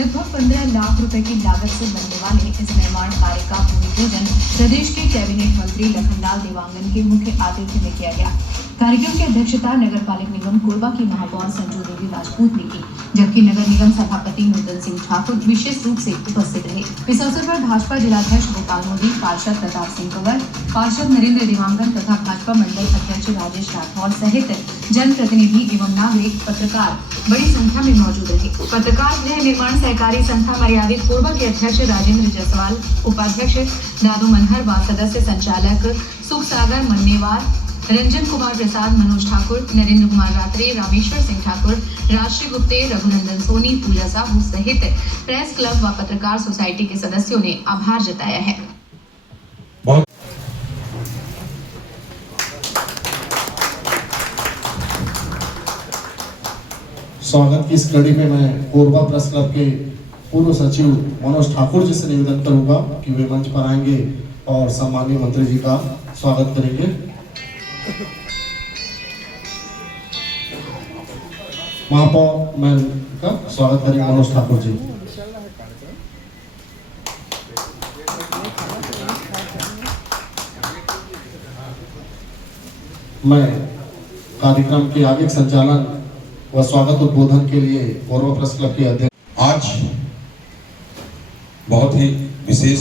लगभग 15 लाख रुपए की लागत से बनने वाले इस निर्माण कार्य का भूमि पूजन प्रदेश के कैबिनेट मंत्री लखनलाल देवांगन के मुख्य आतिथ्य में किया गया। कार्यक्रम की अध्यक्षता नगर पालिक निगम कोरबा की महापौर संजू देवी राजपूत ने की, जबकि नगर निगम सभापति नूतन सिंह ठाकुर विशेष रूप से उपस्थित रहे। इस अवसर पर भाजपा जिलाध्यक्ष गोपाल मोदी, पार्षद प्रताप सिंह कंवर, पार्षद नरेंद्र देवांगन तथा भाजपा मंडल अध्यक्ष राजेश राठौर सहित जनप्रतिनिधि एवं नागरिक पत्रकार बड़ी संख्या में मौजूद रहे। पत्रकार गृह निर्माण सहकारी संस्था मर्यादित कोरबा के अध्यक्ष राजेंद्र जायसवाल, उपाध्यक्ष दादू मनहर व सदस्य संचालक सुख सागर मन्नेवार, रंजन कुमार प्रसाद, मनोज ठाकुर, नरेंद्र कुमार रात्रे, रामेश्वर सिंह ठाकुर, राजश्री गुप्ते, रघुनंदन सोनी, पूजा साहू सहित प्रेस क्लब व पत्रकार सोसाइटी के सदस्यों ने आभार जताया है। स्वागत की इस कड़ी में मैं कोरबा प्रेस क्लब के पूर्व सचिव मनोज ठाकुर जी से निवेदन करूंगा कि वे मंच पर आएंगे और सम्माननीय मंत्री जी का स्वागत करेंगे। महापौर मैं का स्वागत करेंगे मनोज ठाकुर जी। मैं कार्यक्रम के आगे संचालन व स्वागत उद्बोधन के लिए कोरबा प्रेस क्लब के अध्यक्ष। आज बहुत ही विशेष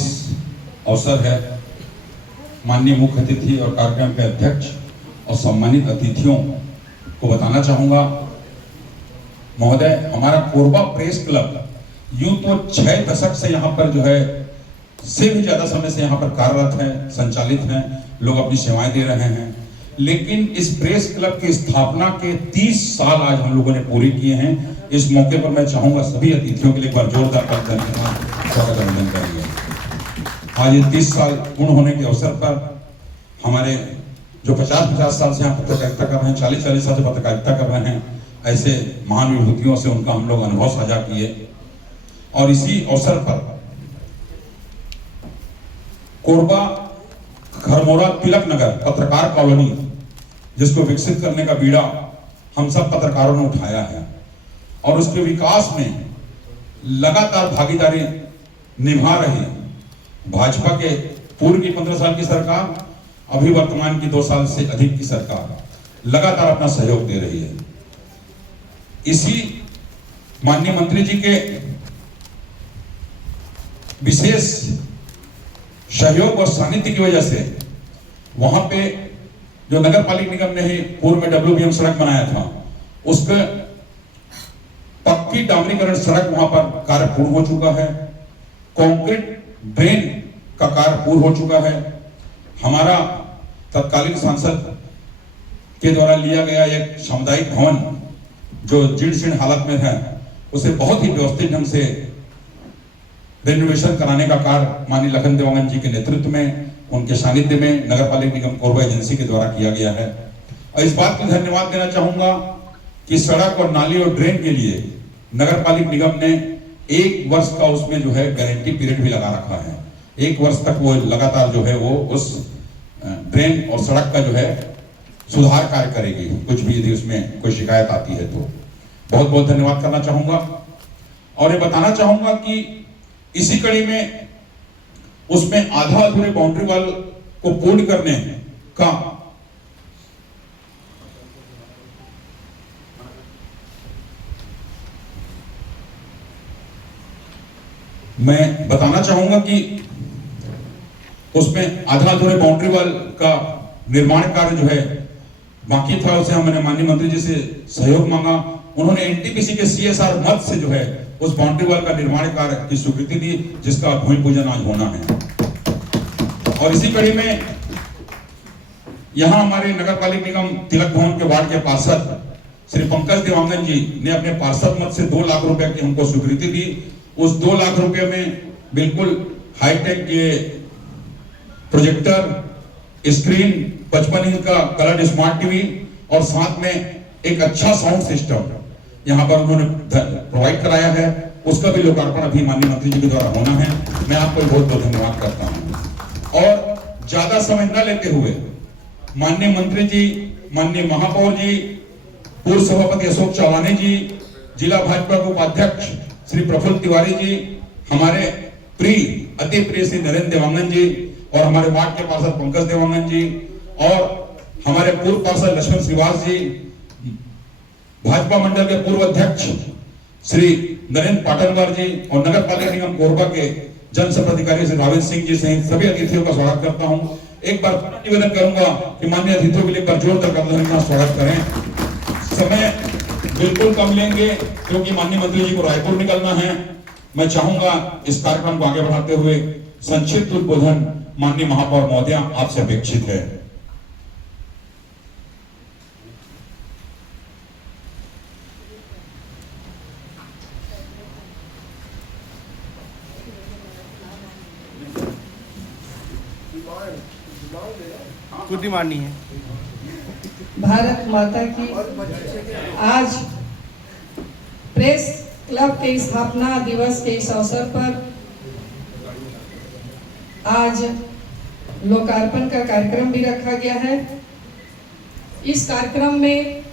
अवसर है। माननीय मुख्य अतिथि और कार्यक्रम के अध्यक्ष और सम्मानित अतिथियों को बताना चाहूँगा, महोदय, हमारा कोरबा प्रेस क्लब यूं तो 6 दशक से यहाँ पर जो है से भी ज़्यादा समय से यहाँ पर कार्यरत है, संचालित हैं, लोग अपनी सेवाएं दे रहे हैं। लेकिन इस प्रेस क्लब की स्थापना के 30 साल आज हम लोगों ने पूरे किए हैं। इस मौके पर मैं चाहूँगा सभी अतिथियों के लिए एक बार जोरदार स्वागत अभिनंदन करेंगे। आज ये 30 साल पूर्ण होने के अवसर पर हमारे जो 50 साल से यहाँ पत्रकारिता कर रहे हैं, 40 साल से पत्रकारिता कर रहे हैं, ऐसे महान विभूतियों से उनका हम लोग अनुभव साझा किए। और इसी अवसर पर कोरबा खरमोरा तिलक नगर पत्रकार कॉलोनी, जिसको विकसित करने का बीड़ा हम सब पत्रकारों ने उठाया है और उसके विकास में लगातार भागीदारी निभा रही भाजपा के पूर्व की 15 साल की सरकार, अभी वर्तमान की 2 साल से अधिक की सरकार लगातार अपना सहयोग दे रही है। इसी माननीय मंत्री जी के विशेष सहयोग और सानिध्य की वजह से वहां पे जो नगर पालिक निगम ने ही पूर्व में WBM सड़क बनाया था, उसका पक्की डामरीकरण सड़क वहां पर कार्य पूर्ण हो चुका है। कंक्रीट ड्रेन का कार्य पूर्ण हो चुका है। हमारा तत्कालीन सांसद के द्वारा लिया गया एक सामुदायिक भवन जो जीर्ण शीर्ण हालत में है, उसे बहुत ही व्यवस्थित ढंग से रेनोवेशन कराने का कार्य माननीय लखन देवांगन जी के नेतृत्व में, उनके सानिध्य में नगर पालिक निगम कोरबा एजेंसी के द्वारा किया गया है। और इस बात को धन्यवाद देना चाहूंगा कि सड़क और नाली और ड्रेन के लिए नगर पालिक निगम ने 1 वर्ष का उसमें जो है गारंटी पीरियड भी लगा रखा है। 1 वर्ष तक वो लगातार जो है वो उस ड्रेन और सड़क का जो है सुधार कार्य करेगी, कुछ भी यदि उसमें कोई शिकायत आती है तो। बहुत बहुत धन्यवाद करना चाहूंगा और ये बताना चाहूंगा कि इसी कड़ी में उसमें आधा अधूरे बाउंड्री वॉल को पूर्ण करने का मैं बताना चाहूंगा कि उसमें आधा अधूरे बाउंड्री वॉल का निर्माण कार्य जो है बाकी था, उसे हमने माननीय मंत्री जी से सहयोग मांगा। उन्होंने NTPC के CSR मद से जो है उस बाउंड्री वॉल का निर्माण कार्य की स्वीकृति दी, जिसका भूमि पूजन आज होना है। और इसी कड़ी में यहां हमारे नगर पालिक निगम तिलक भवन के वार्ड के पार्षद श्री पंकज देवांगन जी ने अपने पार्षद मत से 2 लाख रुपए की हमको स्वीकृति दी। उस 2 लाख रुपए में बिल्कुल हाईटेक ये प्रोजेक्टर स्क्रीन, 55 इंच का कलर स्मार्ट टीवी और साथ में एक अच्छा साउंड सिस्टम यहाँ पर उन्होंने प्रोवाइड कराया है। उसका भी लोकार्पण अभी माननीय मंत्री जी के द्वारा होना है। मैं आपको बहुत बहुत धन्यवाद करता हूँ और ज्यादा समय न लेते हुए माननीय मंत्री जी, माननीय महापौर जी, पूर्व सभापति अशोक चौहान जी, जिला भाजपा के उपाध्यक्ष श्री प्रफुल्ल तिवारी जी, हमारे अति प्रिय श्री नरेंद्र देवांगन जी, और हमारे वार्ड के पार्षद पंकज देवांगन जी, और हमारे पूर्व पार्षद लक्ष्मण श्रीवास जी, भाजपा मंडल के पूर्व अध्यक्ष श्री नरेंद्र पाटनवर जी, और नगर पालिका निगम कोरबा के जनसंपर्क अधिकारी श्री राविंद्र सिंह जी सहित सभी अतिथियों का स्वागत करता हूं। एक बार निवेदन करूंगा कि माननीय अतिथियों के लिए एक बार जोरदार तालियों का स्वागत करें। समय बिल्कुल कम लेंगे क्योंकि माननीय मंत्री जी को रायपुर निकलना है। मैं चाहूंगा इस कार्यक्रम को आगे बढ़ाते हुए संक्षिप्त उद्बोधन माननीय महापौर महोदय आपसे अपेक्षित है। कुछ माननी है। भारत माता की आज प्रेस क्लब के स्थापना दिवस के इस अवसर पर आज लोकार्पण का कार्यक्रम भी रखा गया है। इस कार्यक्रम में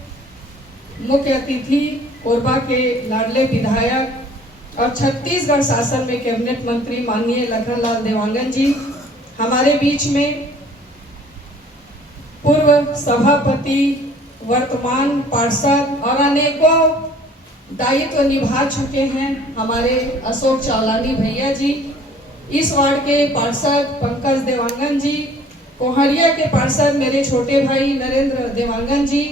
मुख्य अतिथि कोरबा के लाडले विधायक और छत्तीसगढ़ शासन में कैबिनेट मंत्री माननीय लखनलाल देवांगन जी, हमारे बीच में पूर्व सभापति, वर्तमान पार्षद और अनेकों दायित्व निभा चुके हैं हमारे अशोक चावलानी भैया जी, इस वार्ड के पार्षद पंकज देवांगन जी, कोहरिया के पार्षद मेरे छोटे भाई नरेंद्र देवांगन जी,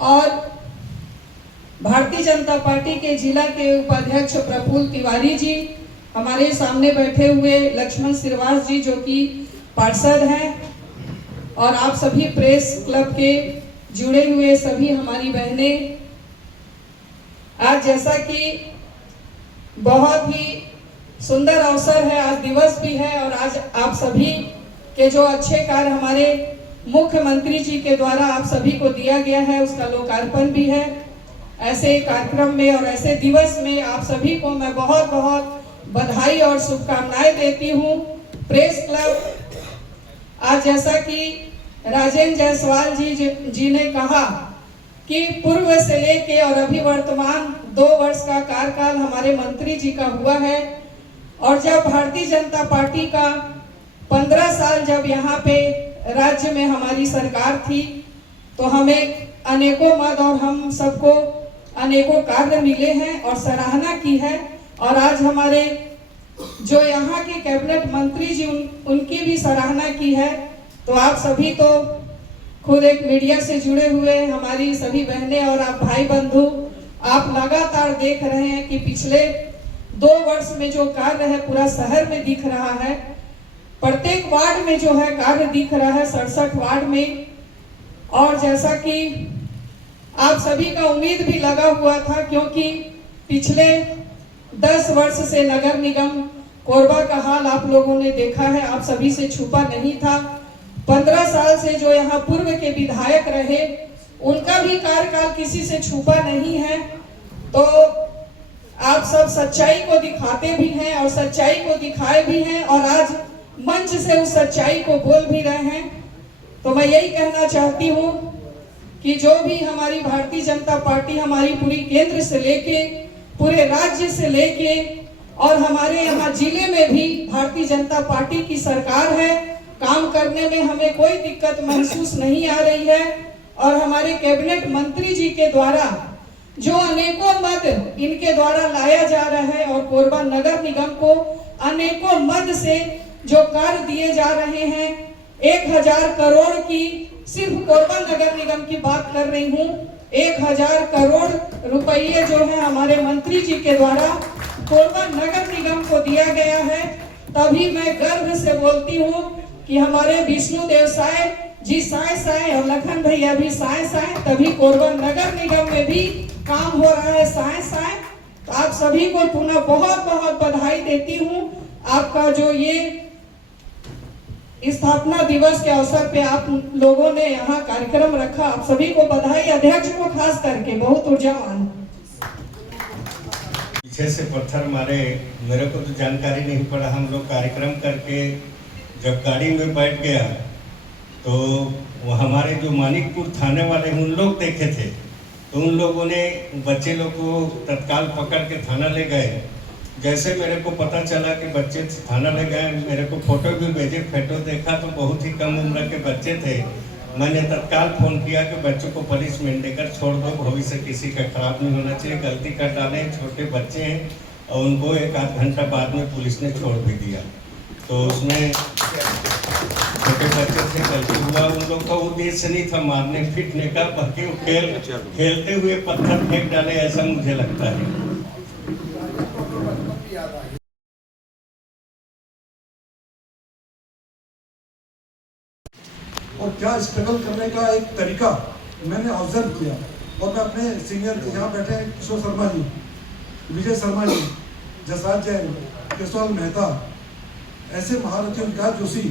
और भारतीय जनता पार्टी के जिला के उपाध्यक्ष प्रफुल्ल तिवारी जी, हमारे सामने बैठे हुए लक्ष्मण श्रीवास जी जो कि पार्षद हैं, और आप सभी प्रेस क्लब के जुड़े हुए सभी हमारी बहनें। आज जैसा कि बहुत ही सुंदर अवसर है, आज दिवस भी है, और आज आप सभी के जो अच्छे कार्य हमारे मुख्यमंत्री जी के द्वारा आप सभी को दिया गया है उसका लोकार्पण भी है। ऐसे कार्यक्रम में और ऐसे दिवस में आप सभी को मैं बहुत बहुत बधाई और शुभकामनाएं देती हूँ। प्रेस क्लब आज जैसा कि राजेंद्र जायसवाल जी ने कहा कि पूर्व से लेके और अभी वर्तमान 2 वर्ष का कार्यकाल हमारे मंत्री जी का हुआ है, और जब भारतीय जनता पार्टी का 15 साल जब यहाँ पे राज्य में हमारी सरकार थी तो हमें अनेकों मद और हम सबको अनेकों कार्य मिले हैं और सराहना की है। और आज हमारे जो यहाँ के कैबिनेट मंत्री जी उनकी भी सराहना की है। तो आप सभी तो खुद एक मीडिया से जुड़े हुए हमारी सभी बहनें और आप भाई बंधु, आप लगातार देख रहे हैं कि पिछले 2 वर्ष में जो कार्य है पूरा शहर में दिख रहा है, प्रत्येक वार्ड में जो है कार्य दिख रहा है, 67 वार्ड में। और जैसा कि आप सभी का उम्मीद भी लगा हुआ था, क्योंकि पिछले 10 वर्ष से नगर निगम कोरबा का हाल आप लोगों ने देखा है, आप सभी से छुपा नहीं था। 15 साल से जो यहाँ पूर्व के विधायक रहे उनका भी कार्यकाल किसी से छुपा नहीं है। तो आप सब सच्चाई को दिखाते भी हैं और सच्चाई को दिखाए भी हैं, और आज मंच से उस सच्चाई को बोल भी रहे हैं। तो मैं यही कहना चाहती हूँ कि जो भी हमारी भारतीय जनता पार्टी हमारी पूरी केंद्र से लेके पूरे राज्य से लेके और हमारे यहाँ जिले में भी भारतीय जनता पार्टी की सरकार है, काम करने में हमें कोई दिक्कत महसूस नहीं आ रही है। और हमारे कैबिनेट मंत्री जी के द्वारा जो अनेकों मद इनके द्वारा लाया जा रहा है और कोरबा नगर निगम को अनेकों मद से जो कार्य दिए जा रहे हैं, 1000 करोड़ की सिर्फ कोरबा नगर निगम की बात कर रही हूँ, 1000 करोड़ रुपये जो है हमारे मंत्री जी के द्वारा कोरबा नगर निगम को दिया गया है। तभी मैं गर्व से बोलती हूँ कि हमारे विष्णु देव साय जी साय और लखन भैया भी साय, तभी कोरबा नगर निगम में भी काम हो रहा है साय। तो आप सभी को पुनः बहुत बहुत बधाई देती हूँ। आपका जो ये स्थापना दिवस के अवसर पे आप लोगों ने यहाँ कार्यक्रम रखा, आप सभी को बधाई, अध्यक्ष को खास करके बहुत ऊर्जावान। पीछे से पत्थर मारे, मेरे को तो जानकारी नहीं पड़ा। हम लोग कार्यक्रम करके जब गाड़ी में बैठ गया तो वो हमारे जो मानिकपुर थाने वाले उन लोग देखे थे, तो तो उन लोगों ने बच्चे लोग को तत्काल पकड़ के थाना ले गए। जैसे मेरे को पता चला कि बच्चे थाना ले गए, मेरे को फोटो भी भेजे, फोटो देखा तो बहुत ही कम उम्र के बच्चे थे। मैंने तत्काल फ़ोन किया कि बच्चों को पनिशमेंट देकर छोड़ दो, भविष्य किसी का खराब नहीं होना चाहिए, गलती कर डाले, छोटे बच्चे हैं। और उनको 1 आध घंटा बाद में पुलिस ने छोड़ भी दिया। तो उसमें छोटे बच्चे से गलती हुआ, उन लोग का उद्देश्य नहीं था मारने पीटने का, बल्कि वो खेलते हुए पत्थर फेंक डाले, ऐसा मुझे लगता है। और क्या स्ट्रगल करने का एक तरीका मैंने ऑब्जर्व किया। और मैं अपने सीनियर यहाँ बैठे हैं किशोर शर्मा जी, विजय शर्मा जी, जसराज जैन, केशवाल मेहता, ऐसे महारथियों, विकास जोशी,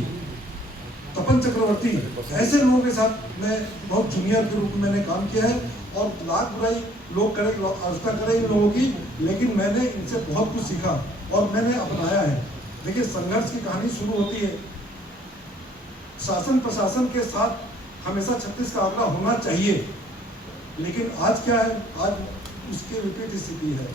तपन चक्रवर्ती, ऐसे लोगों के साथ मैं बहुत जूनियर के रूप में मैंने काम किया है। और लाख बुराई लोग करें, आस्था करें इन लोगों की, लेकिन मैंने इनसे बहुत कुछ सीखा और मैंने अपनाया है। देखिए, संघर्ष की कहानी शुरू होती है, शासन प्रशासन के साथ हमेशा 36 का आंकड़ा होना चाहिए, लेकिन आज क्या है, आज उसके विपरीत स्थिति है।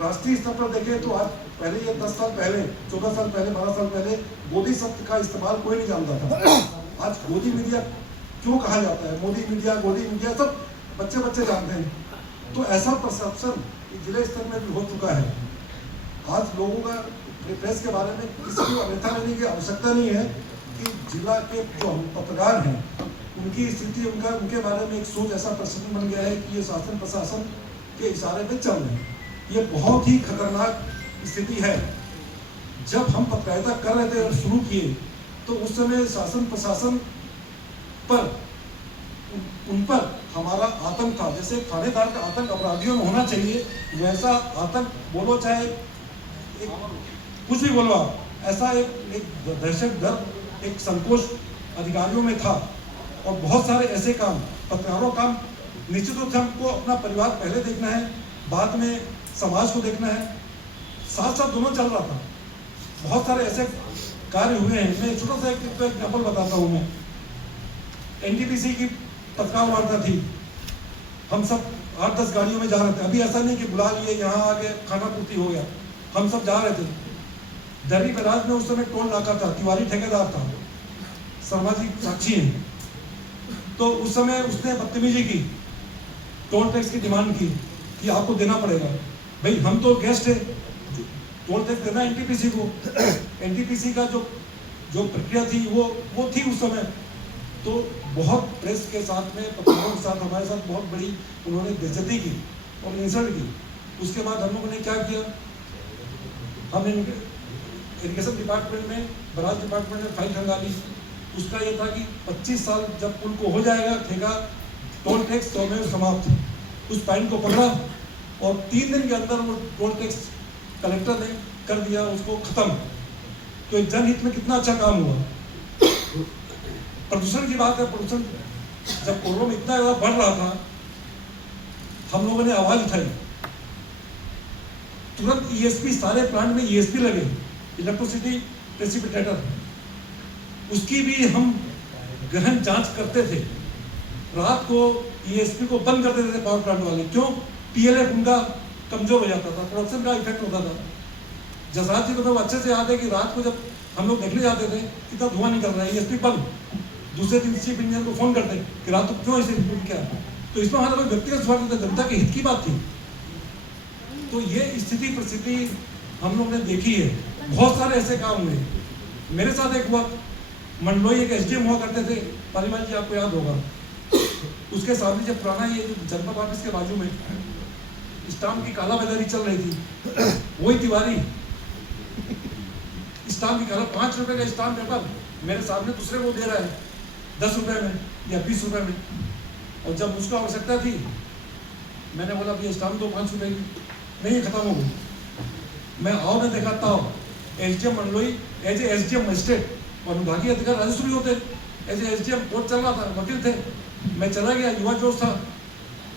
राष्ट्रीय स्तर पर देखें तो आज पहले ये 10 साल पहले, 14 साल पहले, 12 साल पहले गोदी शब्द का इस्तेमाल कोई नहीं जानता था। आज गोदी मीडिया क्यों कहा जाता है, मोदी मीडिया, गोदी मीडिया, सब बच्चे बच्चे जानते हैं। तो ऐसा परसेप्शन जिले स्तर में भी हो चुका है। आज लोगों का प्रेस के बारे में किसी को अन्यथा लेने की आवश्यकता नहीं है कि जिला के जो पत्रकार हैं उनकी स्थिति, उनके बारे में एक सोच, ऐसा प्रश्न बन गया है कि ये शासन प्रशासन के इशारे पे चल रहे हैं। ये बहुत ही खतरनाक स्थिति है। जब हम पत्रकारिता कर रहे थे और शुरू किए तो उस समय शासन प्रशासन पर, उन पर हमारा आतंक था। जैसे थानेदार का आतंक अपराधियों में होना चाहिए, वैसा आतंक बोलो, चाहे कुछ भी बोलो आप, ऐसा एक दहशत डर, एक संकोच अधिकारियों में था। और बहुत सारे ऐसे काम, पत्रकारों काम, निश्चित रूप से हमको अपना परिवार पहले देखना है, बाद में समाज को देखना है, साथ साथ दोनों चल रहा था। बहुत सारे ऐसे कार्य हुए हैं। मैं छोटा सा एक एग्जाम्पल बताता हूँ। मैं एनटीपीसी की पत्रकार वार्ता थी, हम सब 8-10 गाड़ियों में जा रहे थे। अभी ऐसा नहीं कि बुला लिए, यहाँ आके खाना पूर्ति हो गया, हम सब जा रहे थे। दर्री बैराज में उस समय टोल नाका था, तिवारी ठेकेदार था, शर्मा जी साक्षी हैं। तो उस समय उसने बदतमीजी की, टोल टैक्स की डिमांड की कि आपको देना पड़ेगा। भाई हम तो गेस्ट है, टोल टैक्स देना एनटीपीसी को। एनटीपीसी का जो प्रक्रिया थी वो थी उस समय। तो बहुत प्रेस के साथ में, पत्रकारों के साथ, हमारे साथ बहुत बड़ी उन्होंने बेइज्जती की और इंसल्ट की। उसके बाद हम लोगों ने क्या किया, हमने इरिगेशन डिपार्टमेंट में, बराज डिपार्टमेंट में फाइल खंगाली। उसका ये था कि 25 साल जब पुल को हो जाएगा ठेका, टोल टैक्स तो में समाप्त। उस फाइल को पकड़ा और 3 दिन के अंदर वो टोल टैक्स कलेक्टर ने कर दिया उसको खत्म। तो एक जनहित में कितना अच्छा काम हुआ। प्रदूषण की बात है, प्रदूषण जब पूर्व में इतना ज़्यादा बढ़ रहा था, हम लोगों ने आवाज उठाई, तुरंत ईएसपी, सारे प्लांट में ईएसपी लगे, इलेक्ट्रिसिटी प्रेसिपिटेटर, उसकी भी हम गहन जांच करते थे। रात को ईएसपी को बंद कर देते थे पावर प्लांट वाले। क्यों? पीएलएफ उनका कमजोर हो जाता था, प्रोडक्शन का इफेक्ट होता था। जसराज जी को तो अच्छे से याद है कि रात को जब हम लोग देखने जाते थे कितना धुआं निकल रहा है, ईएसपी बंद। दूसरे दिन चीफ इंजीनियर को फोन करते कि रात को क्यों ऐसे रिपोर्ट किया। तो इसमें हमारा कोई व्यक्तिगत स्वार्थ नहीं था, जनता के हित की बात थी। तो ये स्थिति परिस्थिति हम लोग ने देखी है। बहुत सारे ऐसे काम हुए। मेरे साथ एक हुआ, मंडलोई एक एसडीएम हुआ करते थे, पालीवाल जी आपको याद होगा। उसके सामने जब पुराना ये जनता ऑफिस के बाजू में स्टाम्प की काला बाजारी चल रही थी, वही तिवारी स्टाम्प की काला, 5 रुपए का स्टाम्प पेपर मेरे सामने दूसरे को दे रहा है 10 रुपए में या 20 रुपए में। और जब उसको आवश्यकता थी, मैंने बोला ये स्टाम्प दो 5 रुपए की, नहीं खत्म हो गई। मैं आओ ने दिखाता हूँ, SDM Mandloi as a SDM magistrate, और विभागीय अधिकार राजस्व होते, एज ए एसडीएम कोर्ट चल रहा था, वकील थे। मैं चला गया, युवा जोश था।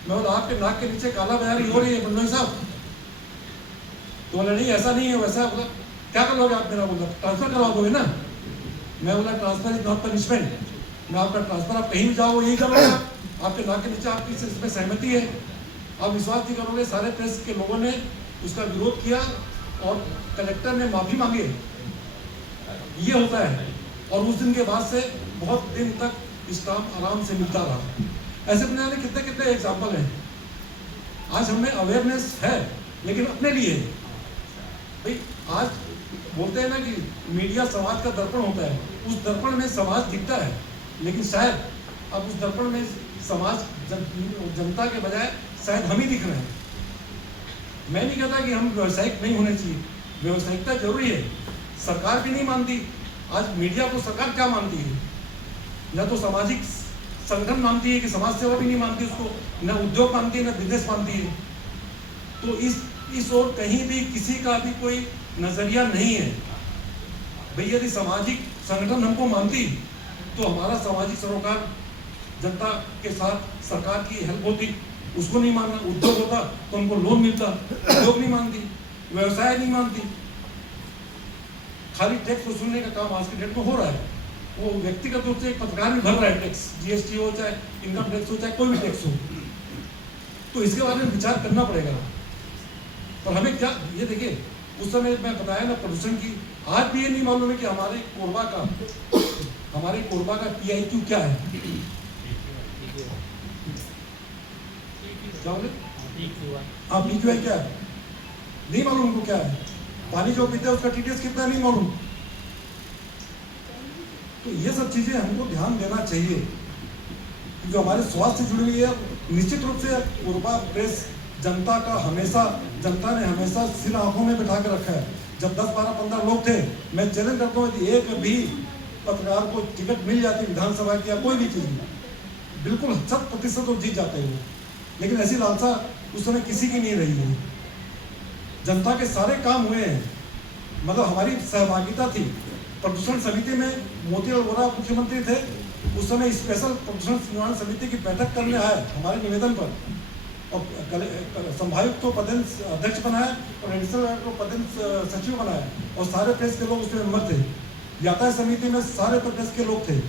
मैं बोला आपके नाक के नीचे काला बाजारी हो रही है मंडलोई साहब। तो बोला नहीं ऐसा नहीं है, वैसा। बोला क्या करोगे आप मेरा? बोला ट्रांसफर करवा दोगे ना। मैं बोला ट्रांसफर इज नॉट पनिशमेंट, मैं आपका ट्रांसफर आप कहीं भी जाओ यही करोगे। आपके नाक के नीचे आपकी इसमें सहमति है। आप विश्वास नहीं करोगे, सारे प्रेस के लोगों ने उसका विरोध किया और कलेक्टर ने माफी मांगी। ये होता है। और उस दिन के बाद से बहुत दिन तक स्टाम्प आराम से मिलता रहा। ऐसे बनाने कितने कितने एग्जाम्पल हैं। आज हमें अवेयरनेस है, लेकिन अपने लिए भाई आज बोलते हैं ना कि मीडिया समाज का दर्पण होता है। उस दर्पण में समाज दिखता है, लेकिन शायद अब उस दर्पण में समाज जनता के बजाय शायद हम ही दिख रहे हैं। मैं नहीं कहता कि हम व्यावसायिक नहीं होने चाहिए, व्यावसायिकता जरूरी है। सरकार भी नहीं मानती। आज मीडिया को सरकार क्या मानती है? या तो सामाजिक संगठन मानती है कि समाज सेवा भी नहीं मानती उसको, न उद्योग मानती है, न बिजनेस मानती है। तो इस ओर कहीं भी किसी का भी कोई नजरिया नहीं है। भाई यदि सामाजिक संगठन हमको मानती तो हमारा सामाजिक सरोकार जनता के साथ सरकार की हेल्प होती। उसको नहीं मानना। उद्योग होता तो हमको लोन मिलता। उद्योग नहीं मानती, व्यवसाय नहीं मानती। खाली टैक्स वसूलने का काम आज के डेट में हो रहा है। वो व्यक्तिगत रूप से एक पत्रकार भी भर रहा है टैक्स, जीएसटी हो चाहे इनकम टैक्स हो चाहे कोई भी टैक्स हो। तो इसके बारे में विचार करना पड़ेगा। और हमें क्या, ये देखिए उस समय मैं बताया ना प्रदूषण की, आज भी ये नहीं मालूम है कि हमारे कोरबा का PIQ क्या है। क्या बोले? हाँ, PQI क्या है नहीं मालूम उनको क्या है। पानी जो पीते हैं उसका TDS कितना है नहीं मालूम। तो ये सब चीजें हमको ध्यान देना चाहिए जो हमारे स्वास्थ्य से जुड़ी हुई है। निश्चित रूप से कोरबा प्रेस जनता का हमेशा, जनता ने हमेशा सिर आंखों में बिठा के रखा है। जब 10, 12, 15 लोग थे, मैं चैलेंज करता हूँ कि एक भी पत्रकार को टिकट मिल जाती विधानसभा की या कोई भी चीज, बिल्कुल 100% वो जीत जाते हैं। लेकिन ऐसी लालसा उस समय किसी की नहीं रही है। जनता के सारे काम हुए हैं, मतलब हमारी सहभागिता थी। प्रदूषण समिति में मोतीलाल वोरा मुख्यमंत्री थे। उस समय स्पेशल प्रदूषण निवारण समिति की बैठक करने आए हमारे निवेदन पर, और संभावित को पदेन अध्यक्ष बनाया और एडिशनल को पदेन सचिव बनाया, और सारे प्रेस के लोग उसमें मेंबर थे। यातायात समिति में सारे प्रेस के लोग थे।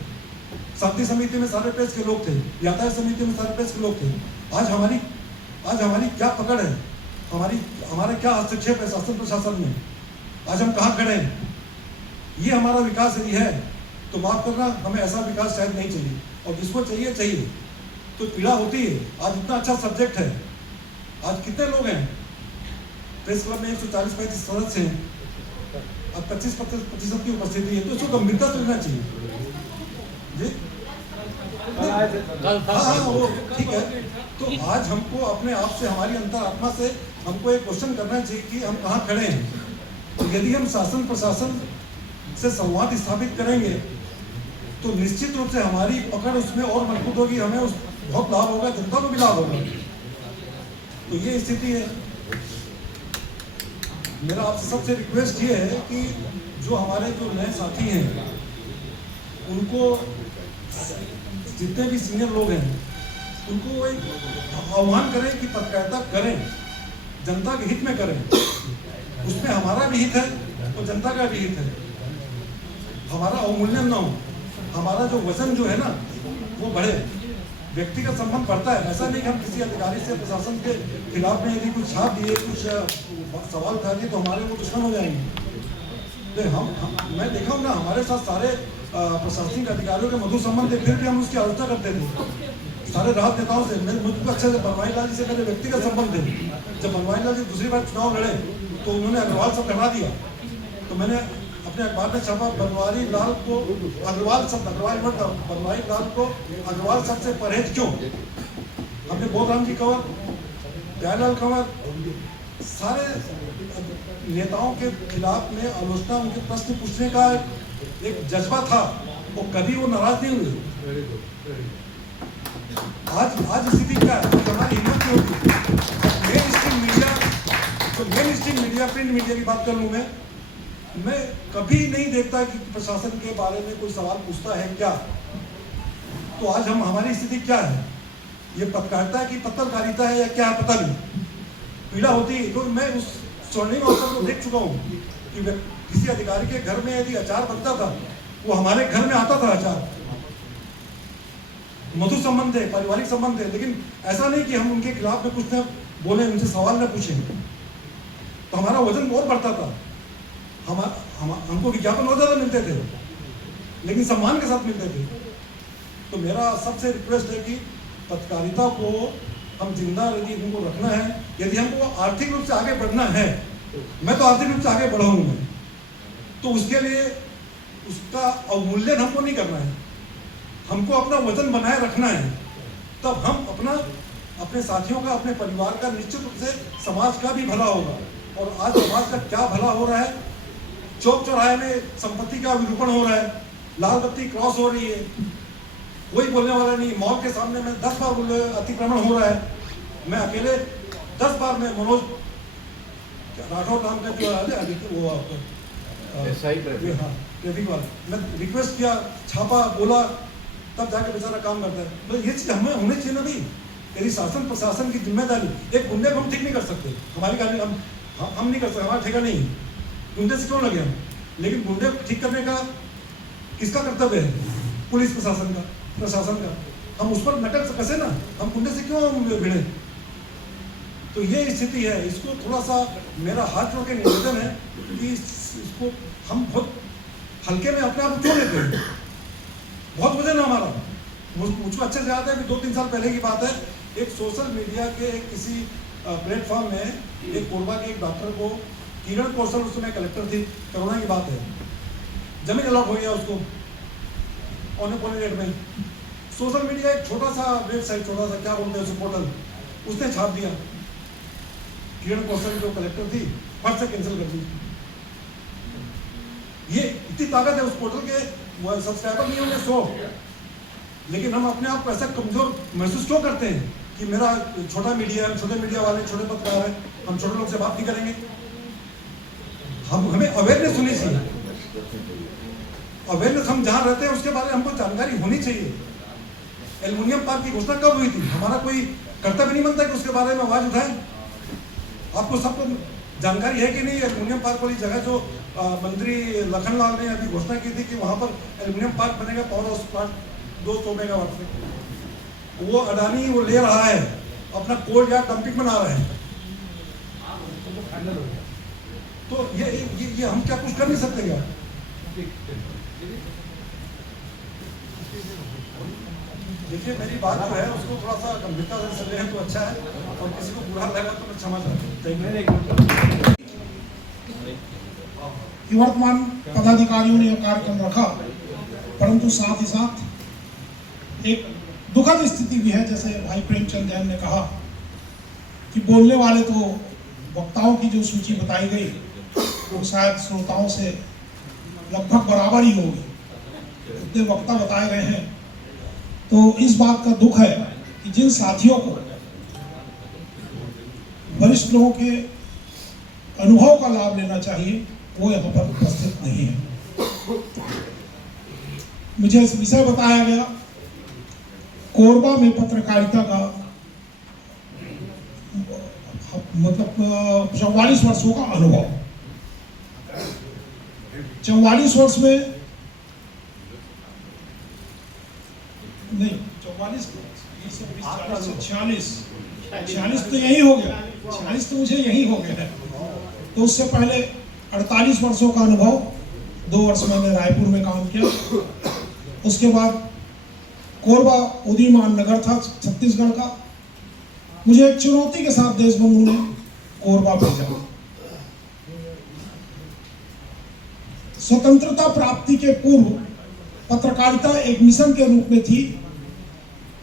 शांति समिति में सारे प्रेस के लोग थे। यातायात समिति में सारे प्रेस के लोग थे। आज हमारी क्या पकड़ है, हमारा क्या हस्तक्षेप है शासन प्रशासन में? आज हम कहाँ खड़े हैं? ये हमारा विकास यदि है तो माफ करना, हमें ऐसा विकास शायद नहीं चाहिए। और जिसको चाहिए तो पीड़ा होती है। आज इतना अच्छा सब्जेक्ट है। आज कितने लोग हैं प्रेस क्लब में? 140-135 सदस्य हैं। अब 25% की उपस्थिति है, तो इसको गंभीरता से लेना चाहिए जी। हाँ, वो ठीक है। तो आज हमको अपने आप से, हमारी अंतरात्मा से हमको एक क्वेश्चन करना चाहिए कि हम कहाँ खड़े हैं। तो यदि हम शासन प्रशासन से संवाद स्थापित करेंगे तो निश्चित रूप से हमारी पकड़ उसमें और मजबूत होगी। हमें उस बहुत लाभ होगा, जनता को भी लाभ होगा। तो ये स्थिति है। मेरा आपसे सबसे रिक्वेस्ट ये है कि जो हमारे जो नए साथी हैं उनको, जितने भी सीनियर लोग हैं उनको एक आह्वान करें कि पत्रकारिता करें, जनता के हित में करें। उसमें हमारा भी हित है और जनता का भी हित है। हमारा अवमूल्यन ना हो, हमारा जो वजन जो है ना वो बढ़े। व्यक्तिगत संबंध बढ़ता है। ऐसा नहीं कि हम किसी अधिकारी से, प्रशासन के खिलाफ में यदि कुछ छाप दिए, कुछ सवाल उठा दिए तो हमारे वो दुश्मन हो जाएंगे। तो मैं देखा हूँ ना, हमारे साथ सारे प्रशासनिक अधिकारियों के मधुर संबंध थे, फिर भी हम उसकी आलोचना करते थे। सारे राहत नेताओं से, मुझको अच्छे से बनवारी लाल जी से मेरे व्यक्तिगत संबंध थे। जब बनवारी लाल जी दूसरी बार चुनाव लड़े तो उन्होंने अग्रवाल शब्द हटा दिया। तो मैंने अपने अखबार में छापा, बनवारी लाल को अग्रवाल शब्द, बनवारी लाल को अग्रवाल शब्द से परहेज क्यों? हमने बोधराम जी कंवर, दयालाल कंवर, सारे नेताओं के खिलाफ में आलोचना, उनके प्रश्न पूछने का एक जज्बा था। वो कभी वो नाराज नहीं हुए। आज स्थिति क्या है? हमारी हिम्मत नहीं होती। Main stream media, print media की बात कर लूँ मैं कभी नहीं देखता कि प्रशासन के बारे में कोई सवाल पूछता है क्या। तो आज हमारी स्थिति क्या है? ये पत्रकारिता की पत्रकारिता है या क्या है पता नहीं। पीड़ा होती है। तो मैं उस स्वर्णिम अवसर को देख चुका हूँ कि किसी अधिकारी के घर में यदि अचार बनता था, वो हमारे घर में आता था अचार। मधुर संबंध है, पारिवारिक संबंध है, लेकिन ऐसा नहीं कि हम उनके खिलाफ में कुछ न बोले, उनसे सवाल न पूछें, तो हमारा वजन और बढ़ता था। हमको विज्ञापन और ज़्यादा मिलते थे, लेकिन सम्मान के साथ मिलते थे। तो मेरा सबसे रिक्वेस्ट है कि पत्रकारिता को हम जिंदा यदि उनको रखना है, यदि हमको आर्थिक रूप से आगे बढ़ना है, मैं तो आर्थिक रूप से आगे बढ़ा हूँ मैं, तो उसके लिए उसका अवमूल्यन हमको नहीं करना है, हमको अपना वजन बनाए रखना है। तब हम अपने साथियों का, अपने परिवार का, निश्चित रूप से समाज का भी भला होगा। और आज समाज का क्या भला हो रहा है, चौक चौराहे में संपत्ति का विरूपण हो रहा है, लाल बत्ती क्रॉस हो रही है, कोई बोलने वाला नहीं। मॉल के सामने में 10 बार अतिक्रमण हो रहा है, मैं अकेले 10 बार में मनोज राठौर नाम का जो वो ट्रैफिक वाला, मैं रिक्वेस्ट किया, छापा, बोला, तब जाके बेचारा काम करता है। तो ये चीज़ हमें होनी चाहिए ना भाई। यदि शासन प्रशासन की जिम्मेदारी, एक गुंडे को हम ठीक नहीं कर सकते, हमारी गाली हम नहीं कर सकते, हमारा ठेका नहीं, गुंडे से क्यों लगे हम, लेकिन गुंडे को ठीक करने का किसका कर्तव्य है? पुलिस प्रशासन का, प्रशासन का। हम उस पर नटक कसे ना, हम गुंडे से क्यों भिड़े? तो ये स्थिति है। इसको थोड़ा सा मेरा हाथ जोड़ के निवेदन है कि इसको हम बहुत हल्के में अपने आप क्यों लेते हैं? बहुत वजन है हमारा। मुझको अच्छे से याद है कि 2-3 साल पहले की बात है, एक सोशल मीडिया के किसी प्लेटफॉर्म में एक कोरबा के एक डॉक्टर को, किरण कौशल उस समय कलेक्टर थी, कोरोना की बात है, जमीन अलॉट हो गया उसको औने पौने रेट में। सोशल मीडिया एक छोटा सा वेबसाइट, छोटा सा क्या बोलते हैं उसे, पोर्टल, उसने छाप दिया, किरण कौशल जो कलेक्टर थी फट से कैंसिल कर दी। ये इतनी ताकत है उस पोर्टल के, सब्सक्राइबर नहीं होंगे 100, लेकिन हम अपने आप को ऐसा कमजोर महसूस क्यों करते हैं कि मेरा छोटा मीडिया है, छोटे मीडिया वाले, छोटे पत्रकार हैं, हम छोटे लोग से बात नहीं करेंगे। हमें अवेयरनेस होनी चाहिए। अवेयरनेस हम जहाँ रहते हैं उसके बारे में हमको जानकारी होनी चाहिए। एल्युमिनियम पार्क की घोषणा कब हुई थी? हमारा कोई कर्तव्य नहीं बनता कि उसके बारे में आवाज उठाएं? आपको सबको जानकारी है कि नहीं? एल्युमिनियम पार्क वाली जगह जो मंत्री लखनलाल ने अभी घोषणा की थी कि वहाँ पर एल्युमिनियम पार्क बनेगा, पावर हाउस प्लांट 200 मेगावाट से, वो अडानी वो ले रहा है, अपना कोल या डंपिंग बना रहे हैं। तो ये हम क्या कुछ कर नहीं सकते क्या? देखिए मेरी बात जो है उसको थोड़ा सा गंभीरता से लें तो अच्छा है, और किसी को बुरा लगा तो मैं क्षमा चाहता हूँ। वर्तमान पदाधिकारियों ने यह कार्यक्रम रखा, परंतु साथ ही साथ एक दुखद स्थिति भी है, जैसे भाई प्रेमचंद जैन ने कहा कि बोलने वाले तो वक्ताओं की जो सूची बताई गई वो शायद श्रोताओं से लगभग बराबर ही होगी, इतने वक्ता बताए गए हैं। तो इस बात का दुख है कि जिन साथियों को वरिष्ठ लोगों के अनुभव का लाभ लेना चाहिए वो यहाँ पर उपस्थित नहीं है। मुझे इस विषय बताया गया कोरबा में पत्रकारिता का मतलब 44 वर्षों का अनुभव। 44 वर्ष में नहीं, 44 46 तो यही हो गया, 46 तो मुझे यही हो गया है। तो उससे पहले 48 वर्षों का अनुभव, 2 वर्ष मैंने रायपुर में काम किया। उसके बाद कोरबा उदीमान नगर था छत्तीसगढ़ का, मुझे एक चुनौती के साथ देशबंधु ने कोरबा भेजा। स्वतंत्रता प्राप्ति के पूर्व पत्रकारिता एक मिशन के रूप में थी,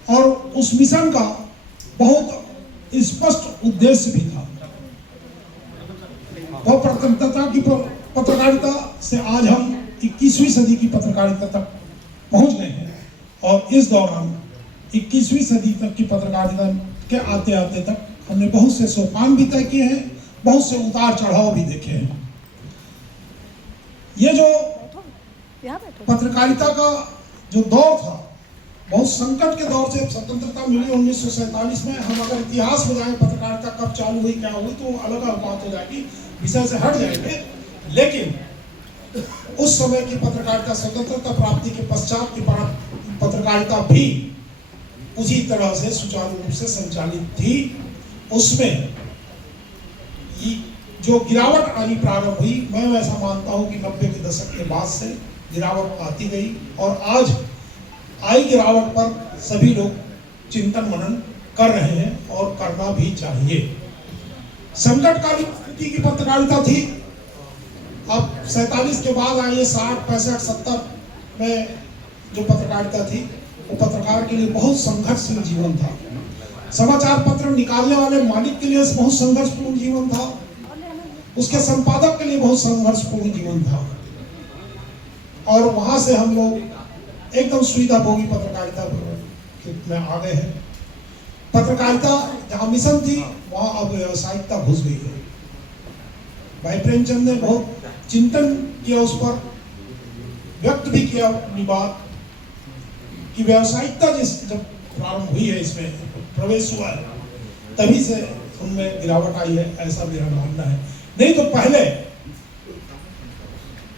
और उस मिशन का बहुत स्पष्ट उद्देश्य भी था। वह स्वतंत्रता की पत्रकारिता से आज हम 21वीं सदी की पत्रकारिता तक पहुंच गए हैं, और इस दौरान 21वीं सदी तक की पत्रकारिता के आते आते तक हमने बहुत से सोपान भी तय किए हैं, बहुत से उतार चढ़ाव भी देखे हैं। ये जो पत्रकारिता का जो दौर था, बहुत संकट के दौर से स्वतंत्रता मिली 1947 में। हम अगर इतिहास में जाएं पत्रकारिता कब चालू हुई, क्या हुई, तो अलग अलग बात हो जाएगी, विषय से हट जाएंगे। लेकिन उस समय की पत्रकारिता, स्वतंत्रता प्राप्ति के पश्चात की पत्रकारिता भी उसी तरह से सुचारू रूप से संचालित थी। उसमें जो गिरावट आनी प्रारंभ हुई, मैं वैसा मानता हूं कि 90 के दशक के बाद से गिरावट आती गई और आज आई गिरावट पर सभी लोग चिंतन मनन कर रहे हैं और करना भी चाहिए। संकटकालीन स्थिति की पत्रकारिता थी। अब 47 के बाद आई 60, 65, 70 में जो पत्रकारिता थी वो पत्रकार के लिए बहुत संघर्षपूर्ण जीवन था। समाचार पत्र निकालने वाले मालिक के लिए बहुत संघर्षपूर्ण जीवन था, उसके संपादक के लिए बहुत संघर्षपूर्ण जीवन था। और वहां से हम लोग एकदम सुविधाभोगी पत्रकारिता में आ गए हैं। पत्रकारिता जहां मिशन थी वहां अब व्यावसायिकता घुस गई है। भाई प्रेमचंद ने बहुत चिंतन किया, उस पर व्यक्त भी किया अपनी बात कि व्यावसायिकता जब प्रारंभ हुई है, इसमें प्रवेश हुआ है, तभी से उनमें गिरावट आई है, ऐसा मेरा मानना है। नहीं तो पहले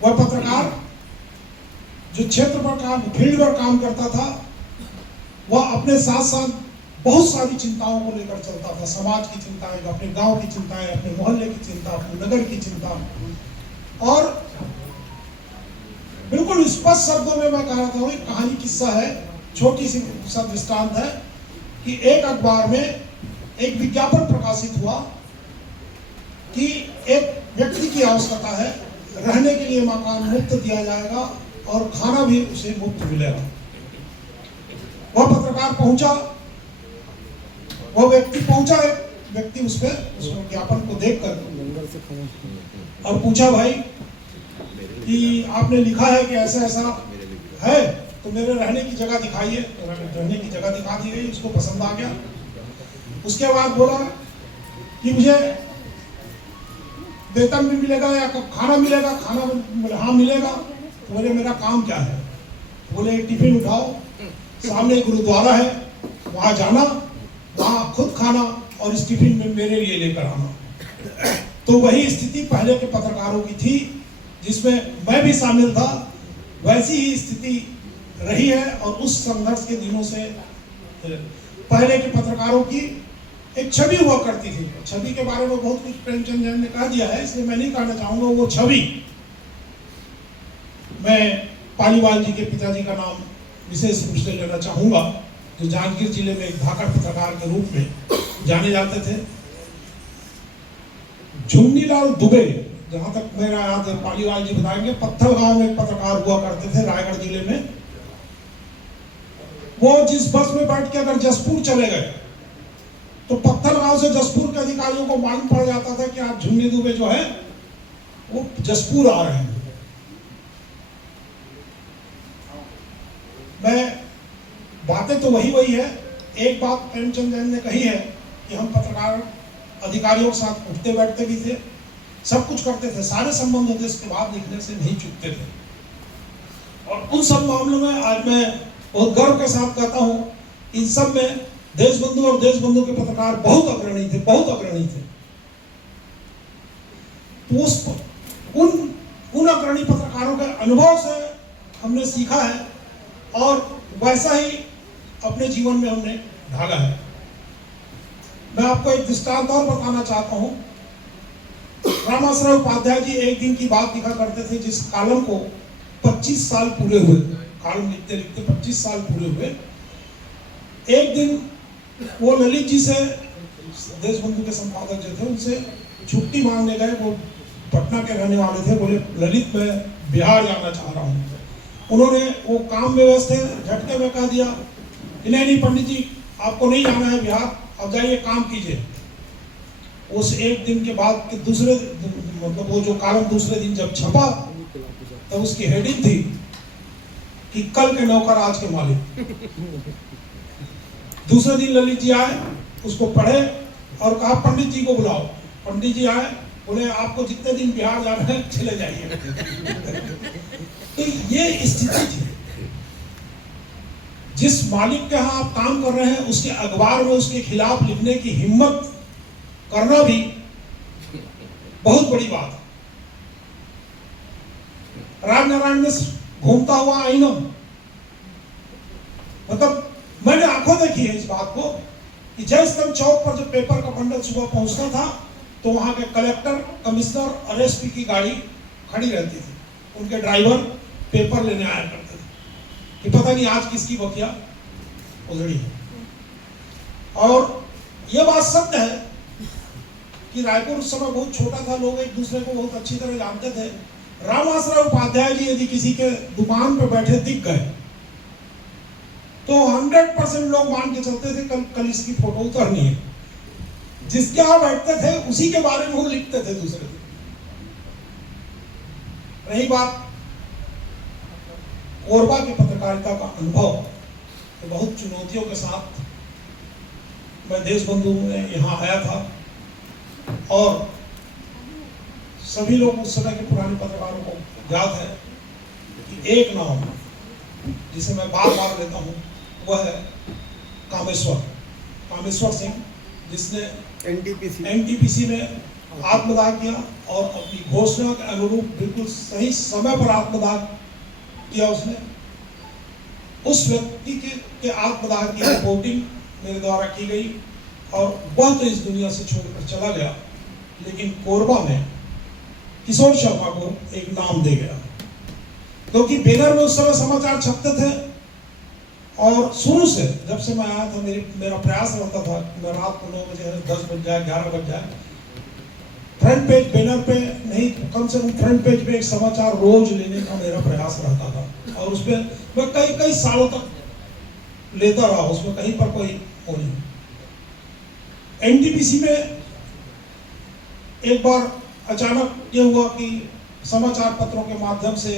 वह पत्रकार जो क्षेत्र पर काम, फील्ड पर काम करता था, वह अपने साथ साथ बहुत सारी चिंताओं को लेकर चलता था। समाज की चिंताएं, अपने गांव की चिंताएं, अपने मोहल्ले की चिंता, अपने नगर की चिंता। और बिल्कुल स्पष्ट शब्दों में मैं कह रहा था, एक कहानी किस्सा है, छोटी सी सा दृष्टांत है कि एक अखबार में एक विज्ञापन प्रकाशित हुआ कि एक व्यक्ति की आवश्यकता है, रहने के लिए मकान मुफ्त दिया जाएगा और खाना भी उसे मुफ्त मिलेगा। वह पत्रकार पहुंचा, वह व्यक्ति पहुंचा, एक व्यक्ति उस विज्ञापन को देखकर और पूछा, भाई कि आपने लिखा है कि ऐसा ऐसा है, तो मेरे रहने की जगह दिखाइए। रहने की जगह दिखा दी गई, उसको पसंद आ गया। उसके बाद बोला कि मुझे वेतन भी मिलेगा या खाना मिलेगा? खाना बोले हाँ मिलेगा। तो बोले मेरा काम क्या है? बोले टिफिन उठाओ, सामने गुरुद्वारा है, वहां जाना, वहां खुद खाना और इस टिफिन में मेरे लिए लेकर आना। तो वही स्थिति पहले के पत्रकारों की थी, जिसमें मैं भी शामिल था। वैसी ही स्थिति रही है और उस संघर्ष के दिनों से पहले के पत्रकारों की एक छवि हुआ करती थी। छवि के बारे में बहुत कुछ प्रेमचंद जैन ने कह दिया है, इसलिए मैं नहीं कहना चाहूंगा। वो छवि, मैं पालीवाल जी के पिताजी का नाम विशेष रूप से लेना चाहूंगा, जो जांजगीर जिले में एक धाकड़ पत्रकार के रूप में जाने जाते थे। झुमनीलाल दुबे, जहां तक मेरा याद है, पालीवाल जी बताएंगे, पत्थर गांव में एक पत्रकार हुआ करते थे रायगढ़ जिले में। वो जिस बस में बैठ के अगर जसपुर चले गए तो पत्थर गांव से जसपुर के अधिकारियों को मालूम पड़ जाता था कि आज झुमनी दुबे जो है वो जसपुर आ रहे हैं। मैं बातें तो वही है। एक बात प्रेमचंद जैन ने कही है कि हम पत्रकार अधिकारियों के साथ उठते बैठते भी थे, सब कुछ करते थे, सारे संबंध होते, इसके बाद लिखने से नहीं चूकते थे। और उन सब मामलों में आज मैं बहुत गर्व के साथ कहता हूं, इन सब में देशबंधु और देशबंधु के पत्रकार बहुत अग्रणी थे, बहुत अग्रणी थे। तो उन अग्रणी पत्रकारों के अनुभव से हमने सीखा है और वैसा ही अपने जीवन में हमने ढाला है। मैं आपको एक दृष्टांत और बताना चाहता हूं। रामाश्रय उपाध्याय जी एक दिन की बात लिखा करते थे, जिस कॉलम को 25 साल पूरे हुए, कॉलम लिखते लिखते 25 साल पूरे हुए। एक दिन वो ललित जी से, देशबंधु के संपादक जो थे, उनसे छुट्टी मांगने गए। वो पटना के रहने वाले थे। बोले ललित, मैं बिहार जाना चाह रहा हूँ। उन्होंने वो काम में व्यस्त थे, झटके में कह दिया, नहीं पंडित जी, आपको नहीं जाना है बिहार, अब जाइए काम कीजिए। उस एक दिन के बाद के दूसरे, मतलब वो जो कॉलम दूसरे दिन जब छपा तब उसकी हेडिंग थी कि कल के नौकर आज के मालिक। दूसरे दिन ललित जी आए, उसको पढ़े और कहा पंडित जी को बुलाओ। पंडित जी आए, बोले आपको जितने दिन बिहार जाना है चले जाइए। तो ये स्थिति थी। जिस मालिक के यहाँ आप काम कर रहे हैं, उसके अखबार में उसके खिलाफ लिखने की हिम्मत करना भी बहुत बड़ी बात है। राजनारायण में घूमता हुआ आईना, मतलब मैंने आंखों देखी है इस बात को कि जयस्तंभ चौक पर जब पेपर का बंडल सुबह पहुंचता था तो वहां के कलेक्टर, कमिश्नर और एसपी की गाड़ी खड़ी रहती थी, उनके ड्राइवर पेपर लेने आया करते थे कि पता नहीं आज किसकी बखिया उधड़ी है। और यह बात सत्य है कि रायपुर उस समय बहुत छोटा था, लोग एक दूसरे को बहुत अच्छी तरह जानते थे। रामाश्रय उपाध्याय जी यदि किसी के दुकान पे बैठे दिख गए तो 100% लोग मान के चलते थे कल इसकी फोटो उतरनी है। जिसके यहाँ बैठते थे उसी के बारे में वो लिखते थे दूसरे दिन। रही बात कोरबा की पत्रकारिता का अनुभव, तो बहुत चुनौतियों के साथ मैं देशबंधु में यहाँ आया था और सभी लोग उस समय के पुराने पत्रकारों को याद है कि एक नाम जिसे मैं बार बार लेता हूँ वह है कामेश्वर सिंह, जिसने एनटीपीसी में आत्मदाह किया और अपनी घोषणा के अनुरूप बिल्कुल सही समय पर आत्मदाह किया उसने। उस व्यक्ति के आत्मदाह की रिपोर्टिंग मेरे द्वारा की गई और वह तो इस दुनिया से छोड़कर चला गया, लेकिन कोरबा में किशोर शर्मा को एक नाम दे गया, क्योंकि बैनर में उस समय समाचार छपते थे और शुरू से जब से मैं आया था मेरा प्रयास रहता था कि मैं रात को 9 बजे 10 बज जाए 11 बज जाए फ्रंट पेज बैनर पे नहीं, कम से कम फ्रंट पेज पे एक समाचार रोज लेने का मेरा प्रयास रहता था और उसमें मैं कई सालों तक लेता रहा, उसमें कहीं पर कोई हो नहीं। एनटीपीसी में एक बार अचानक ये हुआ कि समाचार पत्रों के माध्यम से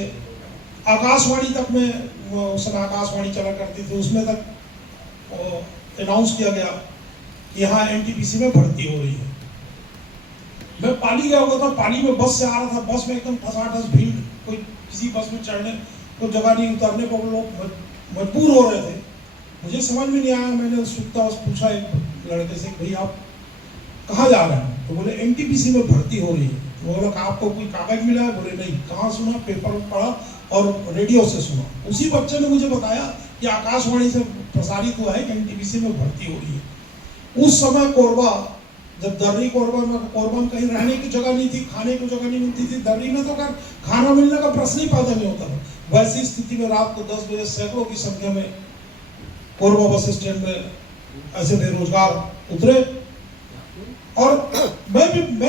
आकाशवाणी तक में, उस समय आकाशवाणी चला करती थी, उसमें तक अनाउंस किया गया कि यहाँ एनटीपीसी में भर्ती हो रही है। मैं पाली गया हुआ था, पाली में बस से आ रहा था, बस में एकदम ठसाठस भीड़, कोई किसी बस में चढ़ने को जगह नहीं, उतरने को लोग मजबूर हो रहे थे। मुझे समझ में नहीं आया, मैंने सुनता पूछा एक लड़के से, भाई आप कहाँ जा रहे हैं? तो बोले एनटीपीसी में भर्ती हो रही है। तो बोला आपको कोई कागज मिला है? बोले नहीं। कहाँ सुना? पेपर पढ़ा और रेडियो से सुना। उसी बच्चे ने मुझे बताया कि आकाशवाणी से प्रसारित हुआ है कि एनटीपीसी में भर्ती हो रही है। उस समय कोरबा, जब दर्री कोरबा में कहीं रहने की जगह नहीं थी, खाने की जगह नहीं मिलती थी, दर्री में तो खाना मिलने का प्रश्न ही पैदा नहीं होता था। वैसी स्थिति में रात को 10 बजे सैकड़ों की संख्या में कोरबा बस स्टैंड में ऐसे बेरोजगार उतरे और मैं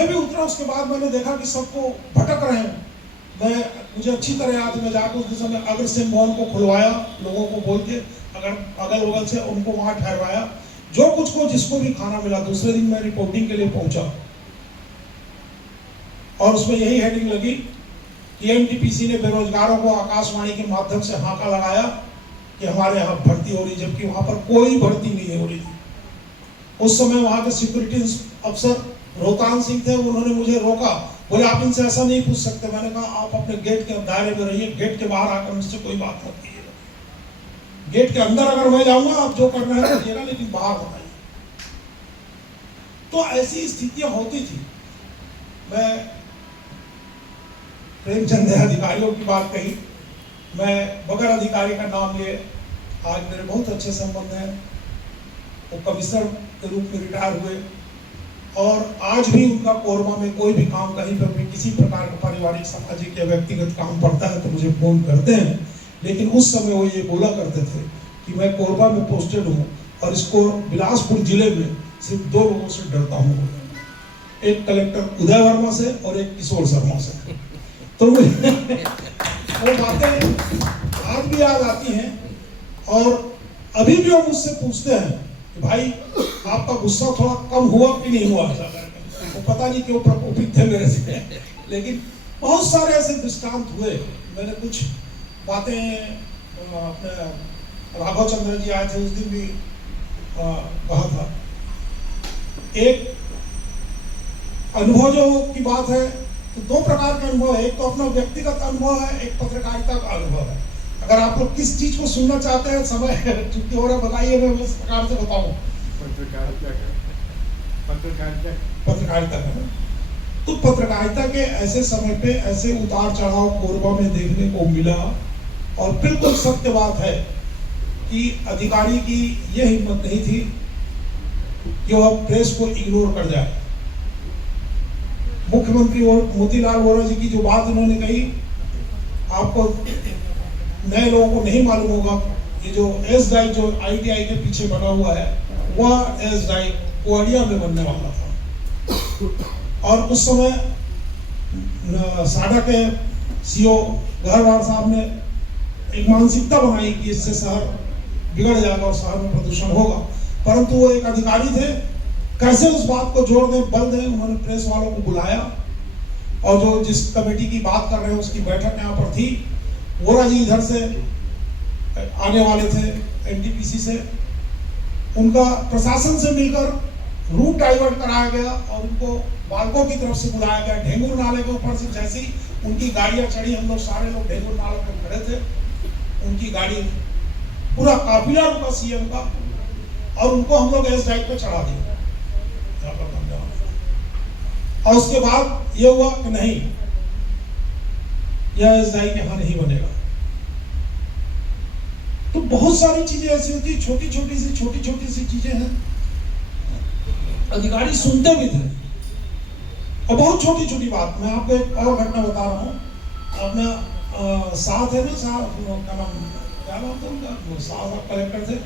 भी उतरा। उसके बाद मैंने देखा कि सबको भटक रहे हैं। मुझे अच्छी तरह याद है, मैं जाकर उस समय अग्रसेन भवन को खुलवाया, लोगों को बोल के अगल बगल से उनको वहां ठहरवाया, जो कुछ को जिसको भी खाना मिला। दूसरे दिन मैं रिपोर्टिंग के लिए पहुंचा और उसमें यही हेडिंग लगी कि एनटीपीसी ने बेरोजगारों को आकाशवाणी के माध्यम से हाका लगाया कि हमारे यहाँ भर्ती हो रही, जबकि वहां पर कोई भर्ती नहीं हो रही थी। उस समय वहां के सिक्योरिटी अफसर रोहतान सिंह थे, उन्होंने मुझे रोका, बोले आप इनसे ऐसा नहीं पूछ सकते। मैंने कहा आप अपने गेट के दायरे में रहिए, गेट के बाहर आकर मुझसे कोई बात मत कीजिएगा। गेट के अंदर अगर मैं जाऊंगा आप जो करना है करिएगा, लेकिन बाहर बताइए। तो ऐसी स्थितियां होती थी। मैं प्रेमचंद अधिकारियों की बात कही, मैं बगैर अधिकारी का नाम लिए आज मेरे बहुत अच्छे संबंध हैं। वो कमिश्नर के रूप में रिटायर हुए और आज भी उनका कोरबा में कोई भी काम, कहीं पर भी किसी प्रकार का पारिवारिक, सामाजिक या व्यक्तिगत काम पड़ता है तो मुझे फोन करते हैं। लेकिन उस समय वो ये बोला करते थे कि मैं कोरबा में पोस्टेड हूँ और इसको बिलासपुर जिले में सिर्फ 2 लोगों से डरता हूँ, एक कलेक्टर उदय वर्मा से और एक किशोर शर्मा से। तो मुझे वो बातें आज भी याद आती हैं और अभी भी वो मुझसे पूछते हैं कि भाई आपका गुस्सा थोड़ा कम हुआ कि नहीं हुआ? वो पता नहीं क्यों प्रकोपित थे मेरे से, लेकिन बहुत सारे ऐसे दृष्टांत हुए। मैंने कुछ बातें अपने राघव चंद्र जी आए थे उस दिन भी कहा था। एक अनुभव जो की बात है तो 2 प्रकार के अनुभव है, एक तो अपना व्यक्तिगत अनुभव है, एक पत्रकारिता का अनुभव है। अगर आप लोग किस चीज को सुनना चाहते हैं, समय छुट्टी हो रहा बताइए, मैं उस प्रकार से बताऊं। पत्रकारिता का तो पत्रकारिता के ऐसे समय पे ऐसे उतार चढ़ाव कोरबा में देखने को मिला और बिल्कुल सत्य बात है कि अधिकारी की यह हिम्मत नहीं थी कि वह प्रेस को इग्नोर कर जाए। मुख्यमंत्री मोतीलाल वोरा जी की जो बात उन्होंने कही, आपको नए लोगों को नहीं मालूम होगा, ये जो एस डाइट जो ITI के पीछे बना हुआ है, वह एस डाइट कोरिया में बनने वाला था। और उस समय साडा के CEO गहरवार साहब ने एक मानसिकता बनाई कि इससे शहर बिगड़ जाएगा और शहर में प्रदूषण होगा, परंतु वो एक अधिकारी थे, कैसे उस बात को जोड़ दें, बल दें। उन्होंने प्रेस वालों को बुलाया और जो जिस कमेटी की बात कर रहे हैं उसकी बैठक यहाँ पर थी। वोरा जी इधर से आने वाले थे NTPC से, उनका प्रशासन से मिलकर रूट डाइवर्ट कराया गया और उनको बालकों की तरफ से बुलाया गया। ढेंगुर नाले के ऊपर से जैसे ही उनकी गाड़ियां चढ़ी, हम लोग सारे लोग ढेंगुर नाले पर खड़े थे, उनकी गाड़ी पूरा काफिला रुका CM का और उनको हम लोग एस डाइट पे चढ़ा दिया। और उसके बाद ये हुआ कि नहीं, यह एस डाइट यहाँ नहीं बनेगा। तो बहुत सारी चीजें ऐसी होती, छोटी छोटी सी चीजें हैं, अधिकारी सुनते भी थे। और बहुत छोटी छोटी बात, मैं आपको एक और घटना बता रहा हूँ। अपना साथ है ना, साहब क्या नाम था उनका, साहब कलेक्टर थे,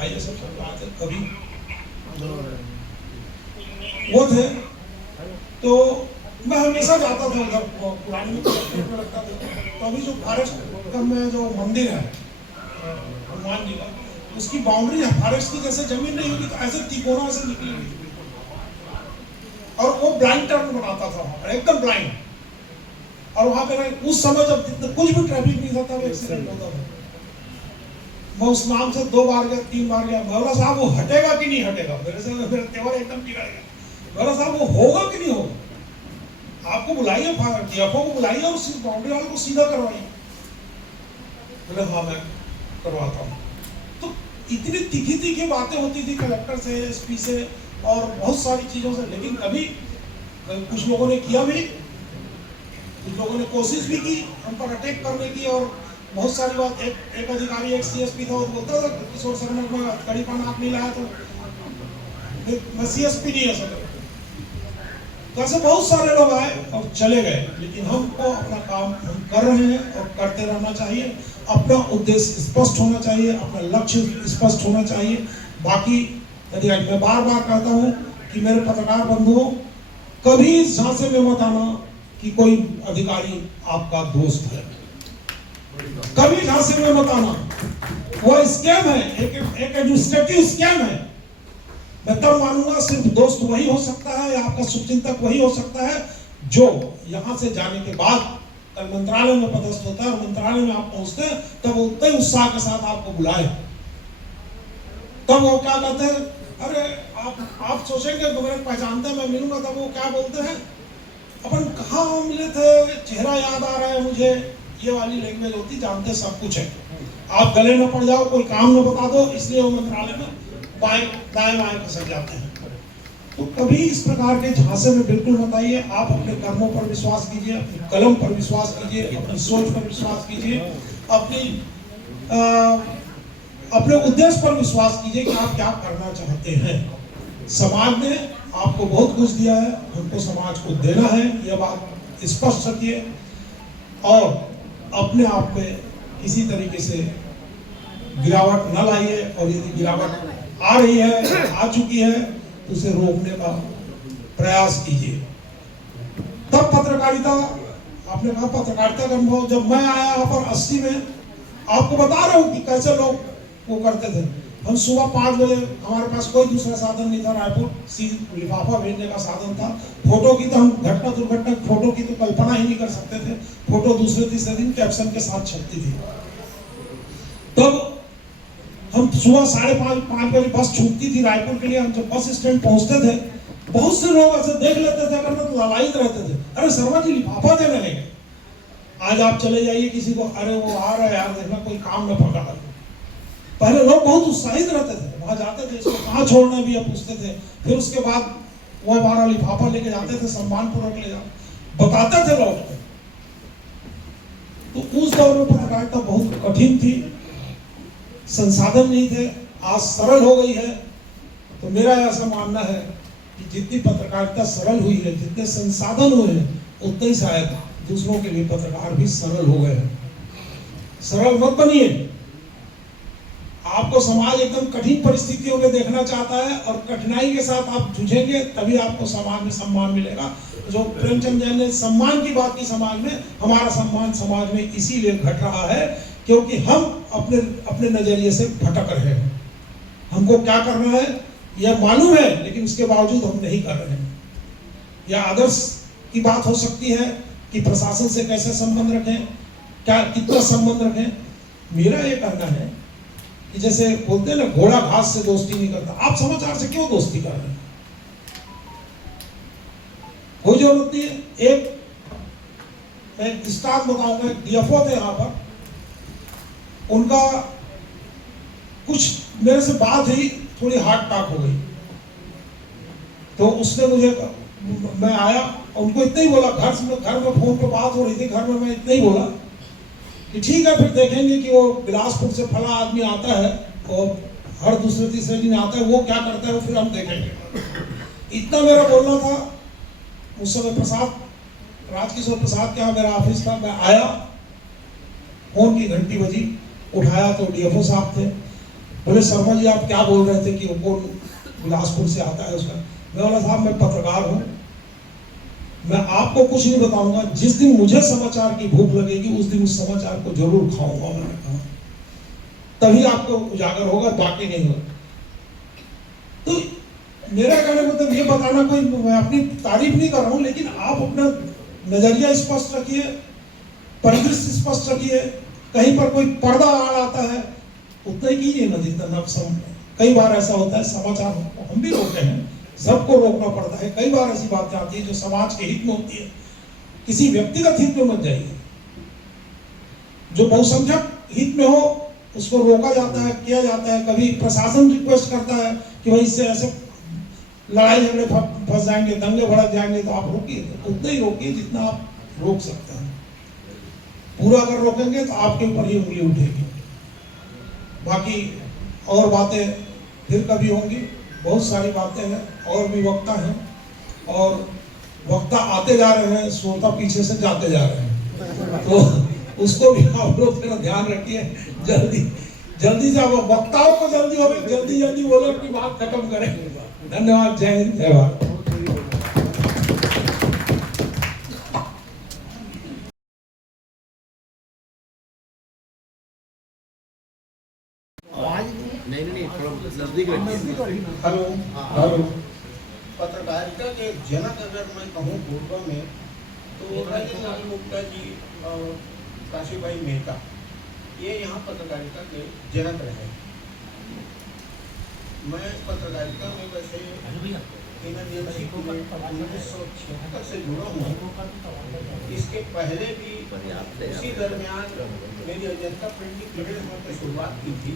IAS थे कभी, वो थे। तो मैं हमेशा जाता था उधर, पुरानी में लगता था। तो अभी जो फॉरेस्ट में जो मंदिर है हनुमान जी का, उसकी बाउंड्री फॉरेस्ट की जैसे जमीन नहीं होगी तो ऐसे तिकोना से निकली हुई, और वो ब्लाइंड टर्न बनाता था वहाँ पर, एकदम ब्लाइंड। और वहाँ पे उस समय जब कुछ भी ट्रैफिक नहीं था तब एक्सीडेंट होता था। मैं उस नाम से 2 बार गया, 3 बार गया। बोला साहब वो हटेगा कि नहीं हटेगा, मेरे तेवर एकदम बिगड़ गया। बोला साहब वो होगा कि नहीं होगा, आपको बुलाइए, DFO को बुलाइए और उस बाउंड्री वाले को सीधा करवाइए। बोले हाँ मैं करवाता हूँ। तो इतनी तीखी बातें होती थी कलेक्टर से, SP से और बहुत सारी चीजों से। लेकिन कभी कुछ लोगों ने किया भी, कुछ लोगों ने कोशिश भी की हम पर अटैक करने की। और बहुत सारी बात, एक अधिकारी, एक CSP था, वो बोलता था किशोर शर्मा में कड़ी पान आप नहीं लाया तो मैं CSP नहीं है सर। तो ऐसे बहुत सारे लोग आए और चले गए, लेकिन हमको अपना काम हम कर रहे हैं और करते रहना चाहिए। अपना उद्देश्य स्पष्ट होना चाहिए, अपना लक्ष्य स्पष्ट होना चाहिए। बाकी मैं बार बार कहता हूँ कि मेरे पत्रकार बंधुओं, कभी इस झांसे में मत आना कि कोई अधिकारी आपका दोस्त है, कभी झांसे में मत आना। वो स्कैम है, एक एडमिनिस्ट्रेटिव स्कैम है। मैं तब मानूंगा सिर्फ दोस्त वही हो सकता है, या आपका शुभचिंतक वही हो सकता है जो यहाँ से जाने के बाद कल मंत्रालय में पदस्थ होता है और मंत्रालय में आप पहुंचते हैं, तब उतने उत्साह के साथ आपको बुलाए। तब वो क्या कहते हैं, अरे आप सोचेंगे तो मेरे पहचानते हैं, मैं मिलूंगा। तब वो क्या बोलते हैं, अपन कहाँ मिले थे, चेहरा याद आ रहा है मुझे, ये वाली लैंग्वेज होती, जानते सब कुछ है। आप गले न पड़ जाओ, कोई काम न बता दो, इसलिए वो मंत्रालय में दाएं बाएं खसक जाते हैं। तो कभी इस प्रकार के झांसे में बिल्कुल मत आइए। आप अपने कर्मों पर विश्वास कीजिए, अपनी कलम पर विश्वास कीजिए, अपनी सोच पर विश्वास कीजिए, अपने उद्देश्य पर विश्वास कीजिए कि आप क्या करना चाहते हैं। समाज ने आपको बहुत कुछ दिया है, हमको समाज को देना है, यह बात स्पष्ट रखिए। और अपने आप में किसी तरीके से गिरावट न लाइए, और यदि गिरावट आ रही है, आ चुकी है, तो उसे रोकने का प्रयास कीजिए। तब पत्रकारिता, आपने कहा पत्रकारिता का अनुभव, जब मैं आया यहाँ पर 80 में, आपको बता रहा हूँ कि कैसे लोग वो करते थे। हम सुबह 5 बजे, हमारे पास कोई दूसरा साधन नहीं था, रायपुर लिफाफा भेजने का साधन था। फोटो की तो हम घटना दुर्घटना फोटो की तो कल्पना ही नहीं कर सकते थे। फोटो दूसरे तीसरे दिन कैप्शन के साथ छपती थी। तब हम सुबह 5:30 बजे बस छूटती थी रायपुर के लिए। हम जब बस स्टैंड पहुंचते थे, बहुत से लोग ऐसे देख लेते थे, अगर तो ललायित रहते थे, अरे शर्मा जी लिफाफा देने लगे। आज आप चले जाइए किसी को, अरे वो आ रहा है यार, देखना कोई काम न पकड़ा। पहले लोग बहुत उत्साहित रहते थे, वहां जाते थे, इसको कहाँ छोड़ना भी पूछते थे। फिर उसके बाद वो हमारा लिफाफा लेके जाते थे, सम्मान पूर्वक ले जाते, बताते थे लोग। तो उस दौर में पत्रकारिता बहुत कठिन थी। संसाधन नहीं थे, आज सरल हो गई है। तो मेरा ऐसा मानना है कि जितनी पत्रकारिता सरल हुई है, जितने संसाधन हुए हैं, उतने ही शायद दूसरों के लिए पत्रकार भी सरल हो गए हैं। सरल मत बनिए। आपको समाज एकदम कठिन परिस्थितियों में देखना चाहता है और कठिनाई के साथ आप जूझेंगे, तभी आपको समाज में सम्मान मिलेगा। जो प्रेमचंद जैन ने सम्मान की बात की समाज में, हमारा सम्मान समाज में इसीलिए घट रहा है क्योंकि हम अपने नजरिए से भटक रहे हैं। हमको क्या करना है यह मालूम है, लेकिन उसके बावजूद हम नहीं कर रहे हैं। या आदर्श की बात हो सकती है कि प्रशासन से कैसे संबंध रखें, क्या कितना संबंध रखें। मेरा ये कहना है कि जैसे बोलते हैं ना, घोड़ा घास से दोस्ती नहीं करता। आप समाचार से क्यों दोस्ती कर रहे हैं? कोई जरूरत नहीं है। मैं दृष्टांत बताऊंगा। डीएफओ थे यहाँ पर, उनका कुछ मेरे से बात हुई, थोड़ी हार्ट टॉक हो गई। तो उसने मुझे, मैं आया, उनको इतना ही बोला, घर में फोन पे बात हो रही थी, घर में मैं इतना ही बोला कि ठीक है, फिर देखेंगे कि वो बिलासपुर से फला आदमी आता है और हर दूसरे तीसरे दिन आता है, वो क्या करता है, वो फिर हम देखेंगे। इतना मेरा बोलना था। उस समय राजकिशोर प्रसाद के यहाँ मेरा ऑफिस था। मैं आया, फोन की घंटी बजी, उठाया तो डीएफओ साहब थे। बोले शर्मा जी आप क्या बोल रहे थे कि वो कौन बिलासपुर से आता है उसका। मैं बोला साहब मैं पत्रकार हूँ, मैं आपको कुछ नहीं बताऊंगा, जिस दिन मुझे समाचार की भूख लगेगी उस दिन उस समाचार को जरूर खाऊंगा। मैंने कहा तभी आपको उजागर होगा, बाकी नहीं होगा। तो मेरा कहने का मतलब ये बताना, कोई मैं अपनी तारीफ नहीं कर रहा हूं, लेकिन आप अपना नजरिया स्पष्ट रखिए, परिदृश्य स्पष्ट रखिए। कहीं पर कोई पर्दा आड़ आता है उतना ही कीजिए ना जितना कई बार ऐसा होता है समाचार हम भी रोकते हैं, सबको रोकना पड़ता है। कई बार ऐसी बातें आती है जो समाज के हित में होती है, किसी व्यक्तिगत हित में मत जाइए। जो बहुसंख्यक हित में हो उसको रोका जाता है, किया जाता है। कभी प्रशासन रिक्वेस्ट करता है कि भाई इससे ऐसे लड़ाई झगड़े फंस जाएंगे, दंगे भड़क जाएंगे, तो आप रोकिए, उतना ही रोकिए जितना आप रोक सकते हैं। पूरा अगर रोकेंगे तो आपके ऊपर ही उंगली उठेगी। बाकी और बातें फिर कभी होंगी, बहुत सारी बातें हैं, और भी वक्ता हैं, और वक्ता आते जा रहे हैं, श्रोता पीछे से जाते जा रहे हैं, तो उसको भी आप लोग थोड़ा ध्यान रखिए। जल्दी से वक्ताओं को जल्दी हो, जल्दी बोलो, अपनी बात खत्म करें। धन्यवाद। जय हिंद, जय भारत। Hello hello. पत्रकारिता के जनक अगर मैं कहूँ पूर्व में, तो राजेंद्र लाल गुप्ता जी और काशी भाई मेहता, ये यहाँ पत्रकारिता के जनक रहे। मैं पत्रकारिता में वैसे इमरजेंसी को 1976 से जुड़ा हूँ। इसके पहले भी उसी दरमियान मेरी अजंता प्रिंटिंग प्रेस में शुरुआत की थी,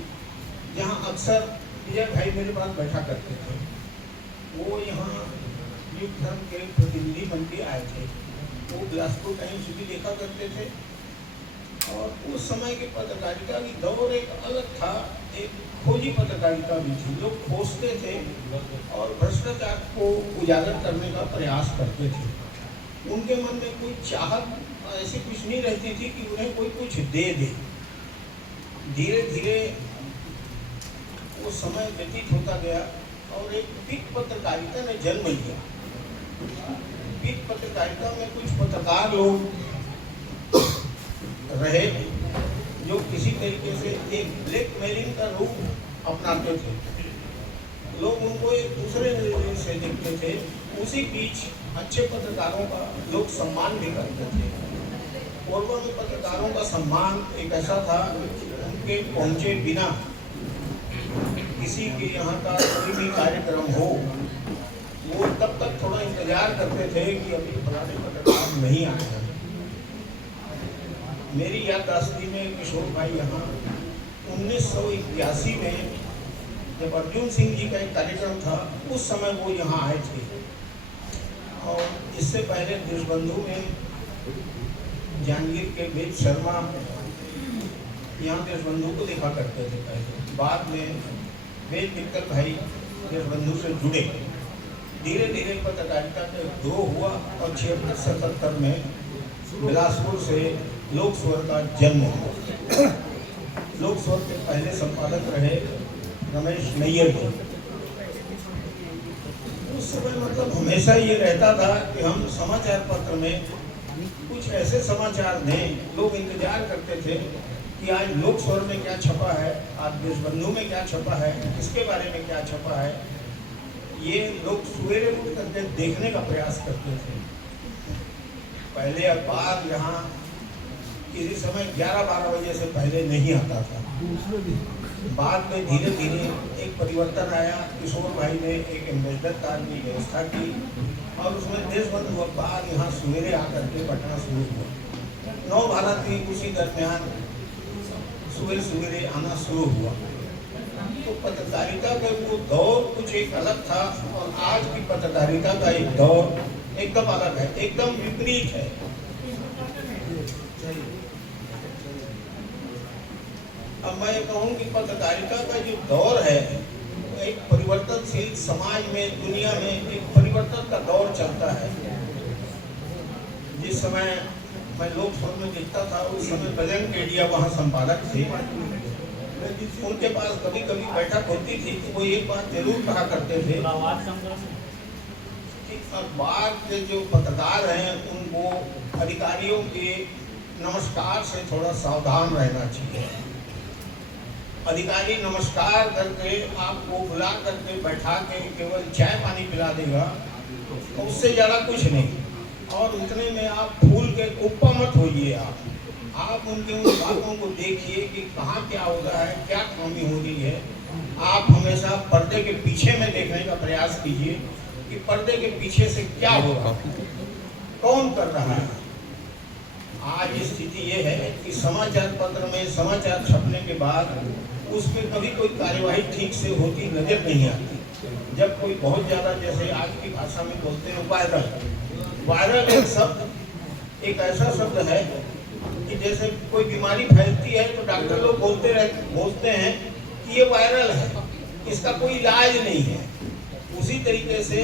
जहाँ अक्सर विजय भाई मेरे पास बैठा करते थे। वो यहाँ युग धर्म के प्रतिनिधि बन के आए थे। वो बिलासपुर टाइम्स भी देखा करते थे। और उस समय की पत्रकारिता की दौर एक अलग था, एक खोजी पत्रकारिता भी थी। लोग खोजते थे और भ्रष्टाचार को उजागर करने का प्रयास करते थे। उनके मन में कोई चाहत ऐसी कुछ नहीं रहती थी कि उन्हें कोई कुछ दे दे। धीरे धीरे वो समय व्यतीत होता गया और एक पिक पत्रकारिता ने जन्म लिया। पिक पत्रकारिता में कुछ पत्रकार लोग रहे जो किसी तरीके से एक ब्लैकमेलिंग का रूप अपनाते थे। लोग उनको एक दूसरे नजरिए से देखते थे। उसी बीच अच्छे पत्रकारों का लोग सम्मान भी करते थे। पूर्व में पत्रकारों का सम्मान एक ऐसा था, उनके पहुंचे बिना किसी के यहाँ का कोई भी कार्यक्रम हो, वो तब तक थोड़ा इंतजार करते थे कि अभी फलाने पत्रकार नहीं आए हैं। मेरी याददाश्ती में किशोर भाई यहाँ 1981 में जब अर्जुन सिंह जी का एक कार्यक्रम था, उस समय वो यहाँ आए थे। और इससे पहले देशबंधु में जहांगीर के वेद शर्मा यहाँ देशबंधु को देखा करते थे पहले। बाद में वेद मित्तल भाई देशबंधु से जुड़े, धीरे धीरे पत्रकारिता का ग्रोह हुआ और 76-77 में बिलासपुर से लोक स्वर का जन्म हुआ। लोक स्वर के पहले संपादक रहे रमेश नैयर जी। उस समय मतलब हमेशा ये रहता था कि हम समाचार पत्र में कुछ ऐसे समाचार दें, लोग इंतजार करते थे कि आज लोक स्वर में क्या छपा है, आज देशबंधु में क्या छपा है, इसके बारे में क्या छपा है। ये लोग सवेरे उठ करके देखने का प्रयास करते थे। पहले अखबार यहाँ किसी समय 11-12 बजे से पहले नहीं आता था। बाद में धीरे धीरे एक परिवर्तन आया। किशोर भाई ने एक एम्बेसडर कार्ड की व्यवस्था की और उसमें देशबंधु अखबार यहाँ सवेरे आकर के पढ़ना शुरू हुआ। 9 भारत भी उसी दरमियान सवेरे सवेरे आना शुरू हुआ। तो पत्रकारिता का वो दौर कुछ एक अलग था और आज की पत्रकारिता का एक दौर एकदम अलग है, एकदम विपरीत है। अब मैं कहूँ कि पत्रकारिता का जो दौर है एक परिवर्तनशील समाज में, दुनिया में एक परिवर्तन का दौर चलता है। जिस समय मैं लोक स्वर में लिखता था उस समय बजरंग केडिया वहाँ संपादक थे। उनके पास कभी कभी बैठक होती थी तो वो एक बात जरूर कहा करते थे कि अखबार के जो पत्रकार हैं उनको अधिकारियों के नमस्कार से थोड़ा सावधान रहना चाहिए। अधिकारी नमस्कार करके आपको बुला करके बैठा के केवल चाय पानी पिला देगा तो उससे ज़्यादा कुछ नहीं। और उतने में आप फूल के कुप्पा मत होइए। आप उनके उन बातों को देखिए कि कहाँ क्या हो रहा है, क्या खामी हो रही है। आप हमेशा पर्दे के पीछे में देखने का प्रयास कीजिए कि पर्दे के पीछे से क्या हो रहा है, कौन कर रहा है। आज स्थिति ये है कि समाचार पत्र में समाचार छपने के बाद उसमें कभी कोई कार्यवाही ठीक से होती नजर नहीं आती। जब कोई बहुत ज़्यादा, जैसे आज की भाषा में बोलते हैं वायरल एक शब्द, एक ऐसा शब्द है कि जैसे कोई बीमारी फैलती है तो डॉक्टर लोग बोलते हैं कि ये वायरल है, इसका कोई इलाज नहीं है। उसी तरीके से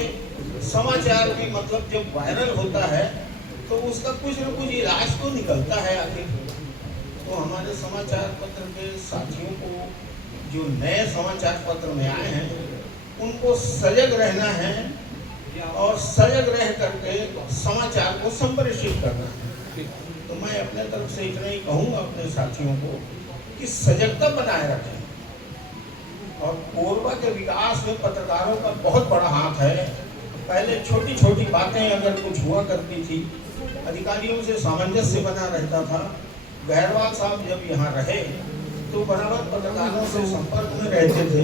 समाचार भी मतलब जब वायरल होता है तो उसका कुछ न कुछ इलाज तो निकलता है आखिर। तो हमारे समाचार पत्र के साथियों को, जो नए समाचार पत्र में आए हैं, उनको सजग रहना है और सजग रह करके समाचार को संप्रेषित करना है। तो मैं अपने तरफ से इतना ही कहूँगा अपने साथियों को कि सजगता बनाए रखें। और कोरबा के विकास में पत्रकारों का बहुत बड़ा हाथ है। पहले छोटी छोटी बातें अगर कुछ हुआ करती थी, अधिकारियों से सामंजस्य बना रहता था। गहरवाल साहब जब यहाँ रहे तो बराबर पत्रकारों से संपर्क में रहते थे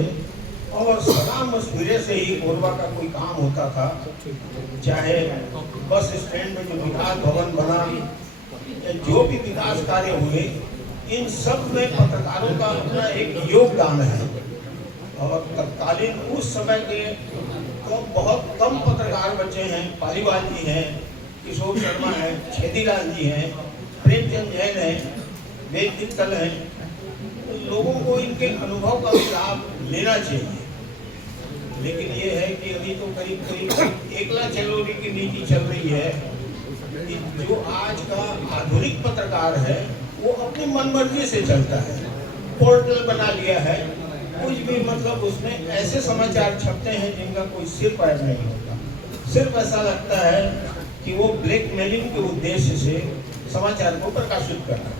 और सलाह मशवरे से ही कोरबा का कोई काम होता था। चाहे बस स्टैंड में जो विकास भवन बना या जो भी विकास कार्य हुए, इन सब में पत्रकारों का अपना एक योगदान है। और तत्कालीन उस समय के तो बहुत कम पत्रकार बचे हैं। पालीवाल जी हैं, किशोर शर्मा है, छेदीलाल जी हैं, प्रेमचंद जैन हैं, वेद मित्तल हैं। लोगों को इनके अनुभव का लाभ लेना चाहिए। लेकिन ये है कि अभी तो करीब करीब एकला चलोरी की नीति चल रही है कि जो आज का आधुनिक पत्रकार है वो अपनी मनमर्जी से चलता है। पोर्टल बना लिया है, कुछ भी मतलब उसमें ऐसे समाचार छपते हैं जिनका कोई सिर पैर नहीं होता। सिर्फ ऐसा लगता है कि वो ब्लैकमेलिंग के उद्देश्य से समाचार को प्रकाशित करना है।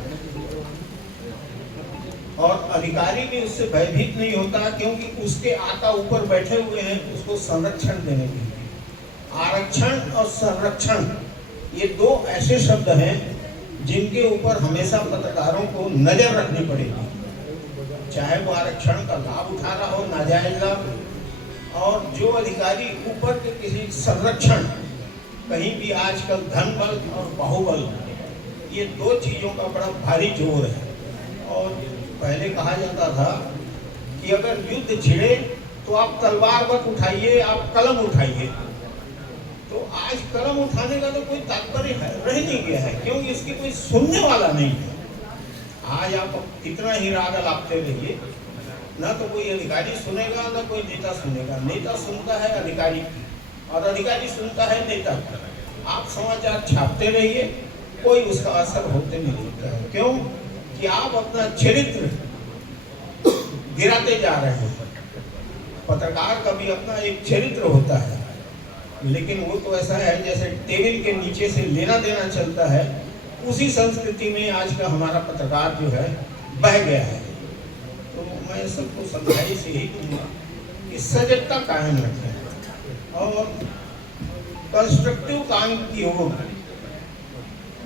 और अधिकारी भी उससे भयभीत नहीं होता, क्योंकि उसके आका ऊपर बैठे हुए हैं उसको संरक्षण देने के लिए। आरक्षण और संरक्षण ये दो ऐसे शब्द हैं जिनके ऊपर हमेशा पत्रकारों को नजर रखनी पड़ेगी। चाहे वो आरक्षण का लाभ उठा रहा हो, नाजायज लाभ, और जो अधिकारी ऊपर के किसी संरक्षण, कहीं भी आजकल धन बल और बाहुबल, ये दो चीजों का बड़ा भारी जोर है। और पहले कहा जाता था कि अगर युद्ध छिड़े तो आप तलवार मत उठाइए, आप कलम उठाइए। तो आज कलम उठाने का तो कोई तात्पर्य रह नहीं गया है, क्योंकि इसकी कोई सुनने वाला नहीं है। आज आप कितना ही राग लापते रहिए, ना तो कोई अधिकारी सुनेगा ना कोई नेता सुनेगा। नेता सुनता है अधिकारी की और अधिकारी सुनता है नेता की। आप समाचार छापते रहिए, कोई उसका असर होते नहीं दिखता है। क्यों कि आप अपना चरित्र गिराते जा रहे हैं। पत्रकार का भी अपना एक चरित्र होता है, लेकिन वो तो ऐसा है जैसे टेबल के नीचे से लेना देना चलता है। उसी संस्कृति में आज का हमारा पत्रकार जो है बह गया है। तो मैं सबको समझाई से ही दूंगा कि सजगता कायम रखें और कंस्ट्रक्टिव काम की ओर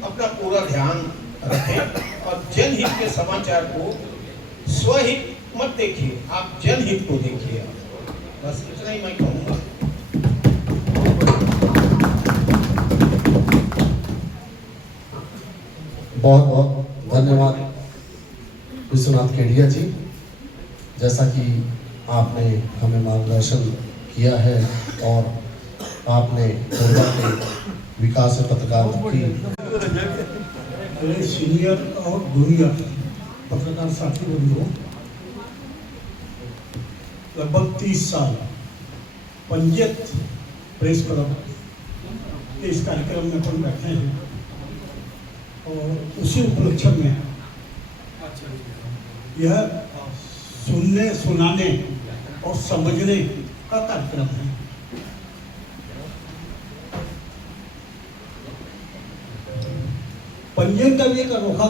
अपना पूरा ध्यान रखें और जनहित के समाचार को स्वहित मत देखिए, आप जनहित को देखिए। बस इतना ही मैं कहूँगा। बहुत बहुत धन्यवाद विश्वनाथ केडिया जी। जैसा कि आपने हमें मार्गदर्शन किया है और आपने कोरबा के विकास में पत्रकार की मेरे सीनियर और जूनियर पत्रकार साथी बंधुओं, लगभग 30 साल पंजियत प्रेस क्लब के इस कार्यक्रम में अपन बैठे हैं और उसी उपलक्ष्य में यह सुनने, सुनाने और समझने का कार्यक्रम है। पंजीयन का भी एक अनोखा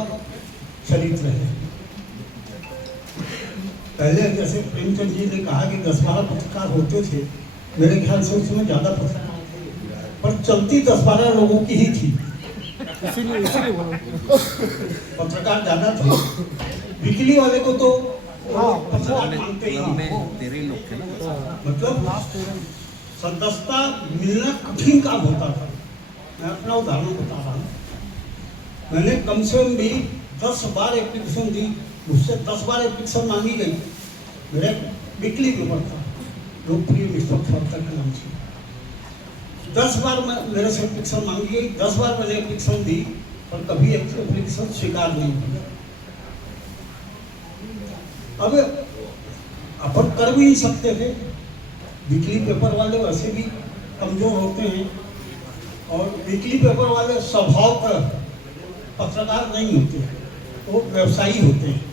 चरित्र है। पहले जैसे प्रेमचंद जी ने कहा कि 10-12 पत्रकार होते थे, मेरे ख्याल से उसमें ज्यादा पत्रकार थे, पर चलती 10-12 लोगों की ही थी। पत्रकार ज्यादा थे। बिजली वाले को तो पत्रकार मानते ही नहीं। मतलब सदस्यता मिलना कठिन काम होता था। मैं अपना उदाहरण बता रहा हूँ। मैंने कम से कम भी 10 बार एप्लीकेशन दी, मुझसे 10 बार एप्लीकेशन मांगी गई। मेरा वीकली पेपर था, लोकप्रिय निष्पक्ष के नाम से। 10 बार मेरे से एप्लीकेशन मांगी गई, 10 बार मैंने एप्लीकेशन दी, पर कभी एप्लीकेशन स्वीकार नहीं किया। अब अपन कर भी नहीं सकते थे। वीकली पेपर वाले वैसे भी कमजोर होते हैं और वीकली पेपर वाले स्वभाव का पत्रकार नहीं होते, वो व्यवसायी होते हैं।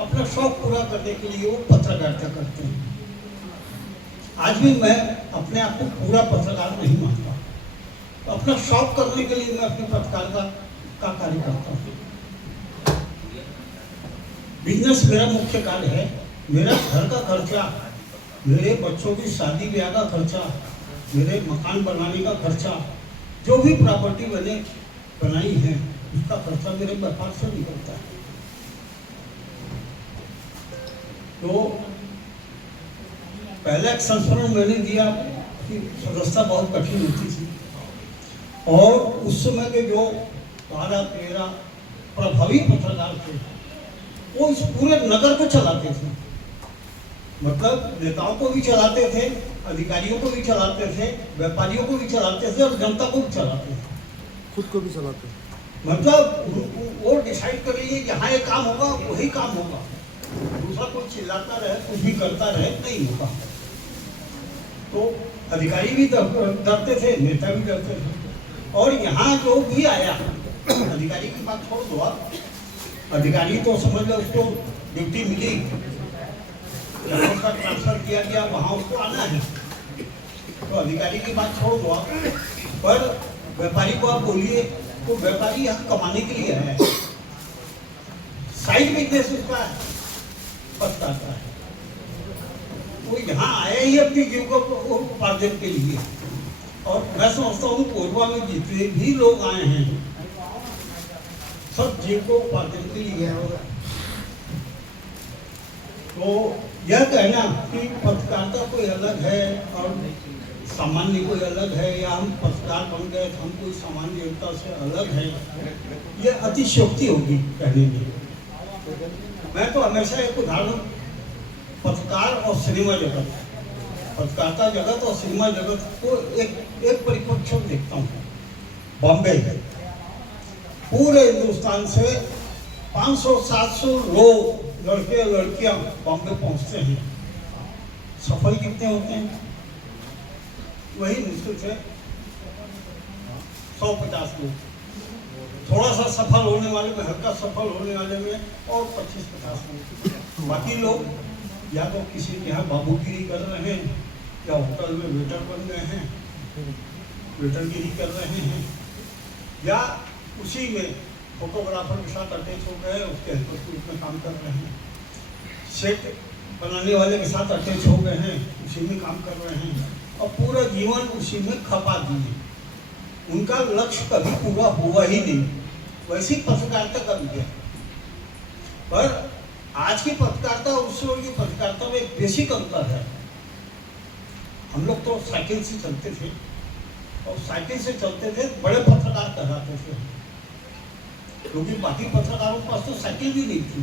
अपना शौक पूरा करने के लिए वो पत्रकारिता करते हैं। आज भी मैं अपने आप को पूरा पत्रकार नहीं मानता, तो अपना शौक करने के लिए मैं अपनी पत्रकारिता का कार्य करता हूँ। बिजनेस मेरा मुख्य कार्य है। मेरा घर का खर्चा, मेरे बच्चों की शादी ब्याह का खर्चा, मेरे मकान बनाने का खर्चा, जो भी प्रॉपर्टी मैंने बनाई है उसका खर्चा मेरे व्यापार से निकलता है। तो पहला एक संस्मरण मैंने दिया कि सदस्यता बहुत कठिन होती थी और उस समय के जो 12-13 प्रभावी पत्रकार थे वो इस पूरे नगर को चलाते थे। मतलब नेताओं को भी चलाते थे, अधिकारियों को भी चलाते थे, व्यापारियों को भी चलाते थे और जनता को भी चलाते थे, खुद को भी चलाते थे। मतलब वो डिसाइड कर लीजिए यहाँ ये काम होगा वही काम होगा, दूसरा कोई चिल्लाता रहे कुछ भी करता रहे नहीं होगा। तो अधिकारी भी डरते थे, नेता भी डरते थे। और यहाँ जो भी आया, अधिकारी की बात छोड़ दो आप, अधिकारी तो समझ लो उसको ड्यूटी मिली, उसका ट्रांसफर किया गया, वहाँ उसको आना है, तो अधिकारी की बात छोड़ दो आप। पर व्यापारी को आप बोलिए तो व्यापारी यहाँ कमाने के लिए है, साइड बिजनेस उसका पछताता है। वो यहाँ आया ही अपनी जीविकोपार्जन के लिए। और मैं समझता हूँ कोरबा में जितने भी लोग आए हैं सब जीविकोपार्जन के लिए है। तो यह कहना कि पत्रकारिता कोई अलग है और सामान्य कोई अलग है, या हम पत्रकार बन गए तो हम कोई सामान्य जनता से अलग है, ये अतिशयोक्ति होगी कहने में। मैं तो हमेशा एक उदाहरण पत्रकार और सिनेमा जगत, पत्रकारिता जगत और सिनेमा जगत को एक परिप्रेक्ष्य देखता हूँ। बॉम्बे पूरे हिंदुस्तान से 500-700 लोग लड़के और लड़कियां बॉम्बे पहुंचते हैं, सफल कितने होते हैं? वही निश्चित है 150 लोग। थोड़ा सा सफल होने वाले में, हल्का सफल होने वाले में और 25-50 लोग। बाकी लोग या तो किसी के यहाँ बाबूगिरी कर रहे हैं, या होटल में वेटर बन गए हैं, वेटरगिरी कर रहे हैं, या उसी में फोटोग्राफर के साथ अटैच हो गए, उसके हेल्पर के रूप में काम कर रहे हैं, सेट बनाने वाले के साथ अटैच हो गए हैं, उसी में काम कर रहे हैं और पूरा जीवन उसी में खपा दिए। उनका लक्ष्य कभी पूरा हुआ ही नहीं। वैसी पत्रकारिता कर दिया। पर आज की पत्रकारिता और उस समय की पत्रकारिता में एक बेसिक अंतर है। हम लोग तो साइकिल से चलते थे और साइकिल से चलते थे, बड़े पत्रकार कहलाते थे, क्योंकि बाकी पत्रकारों के पास तो साइकिल भी नहीं थी।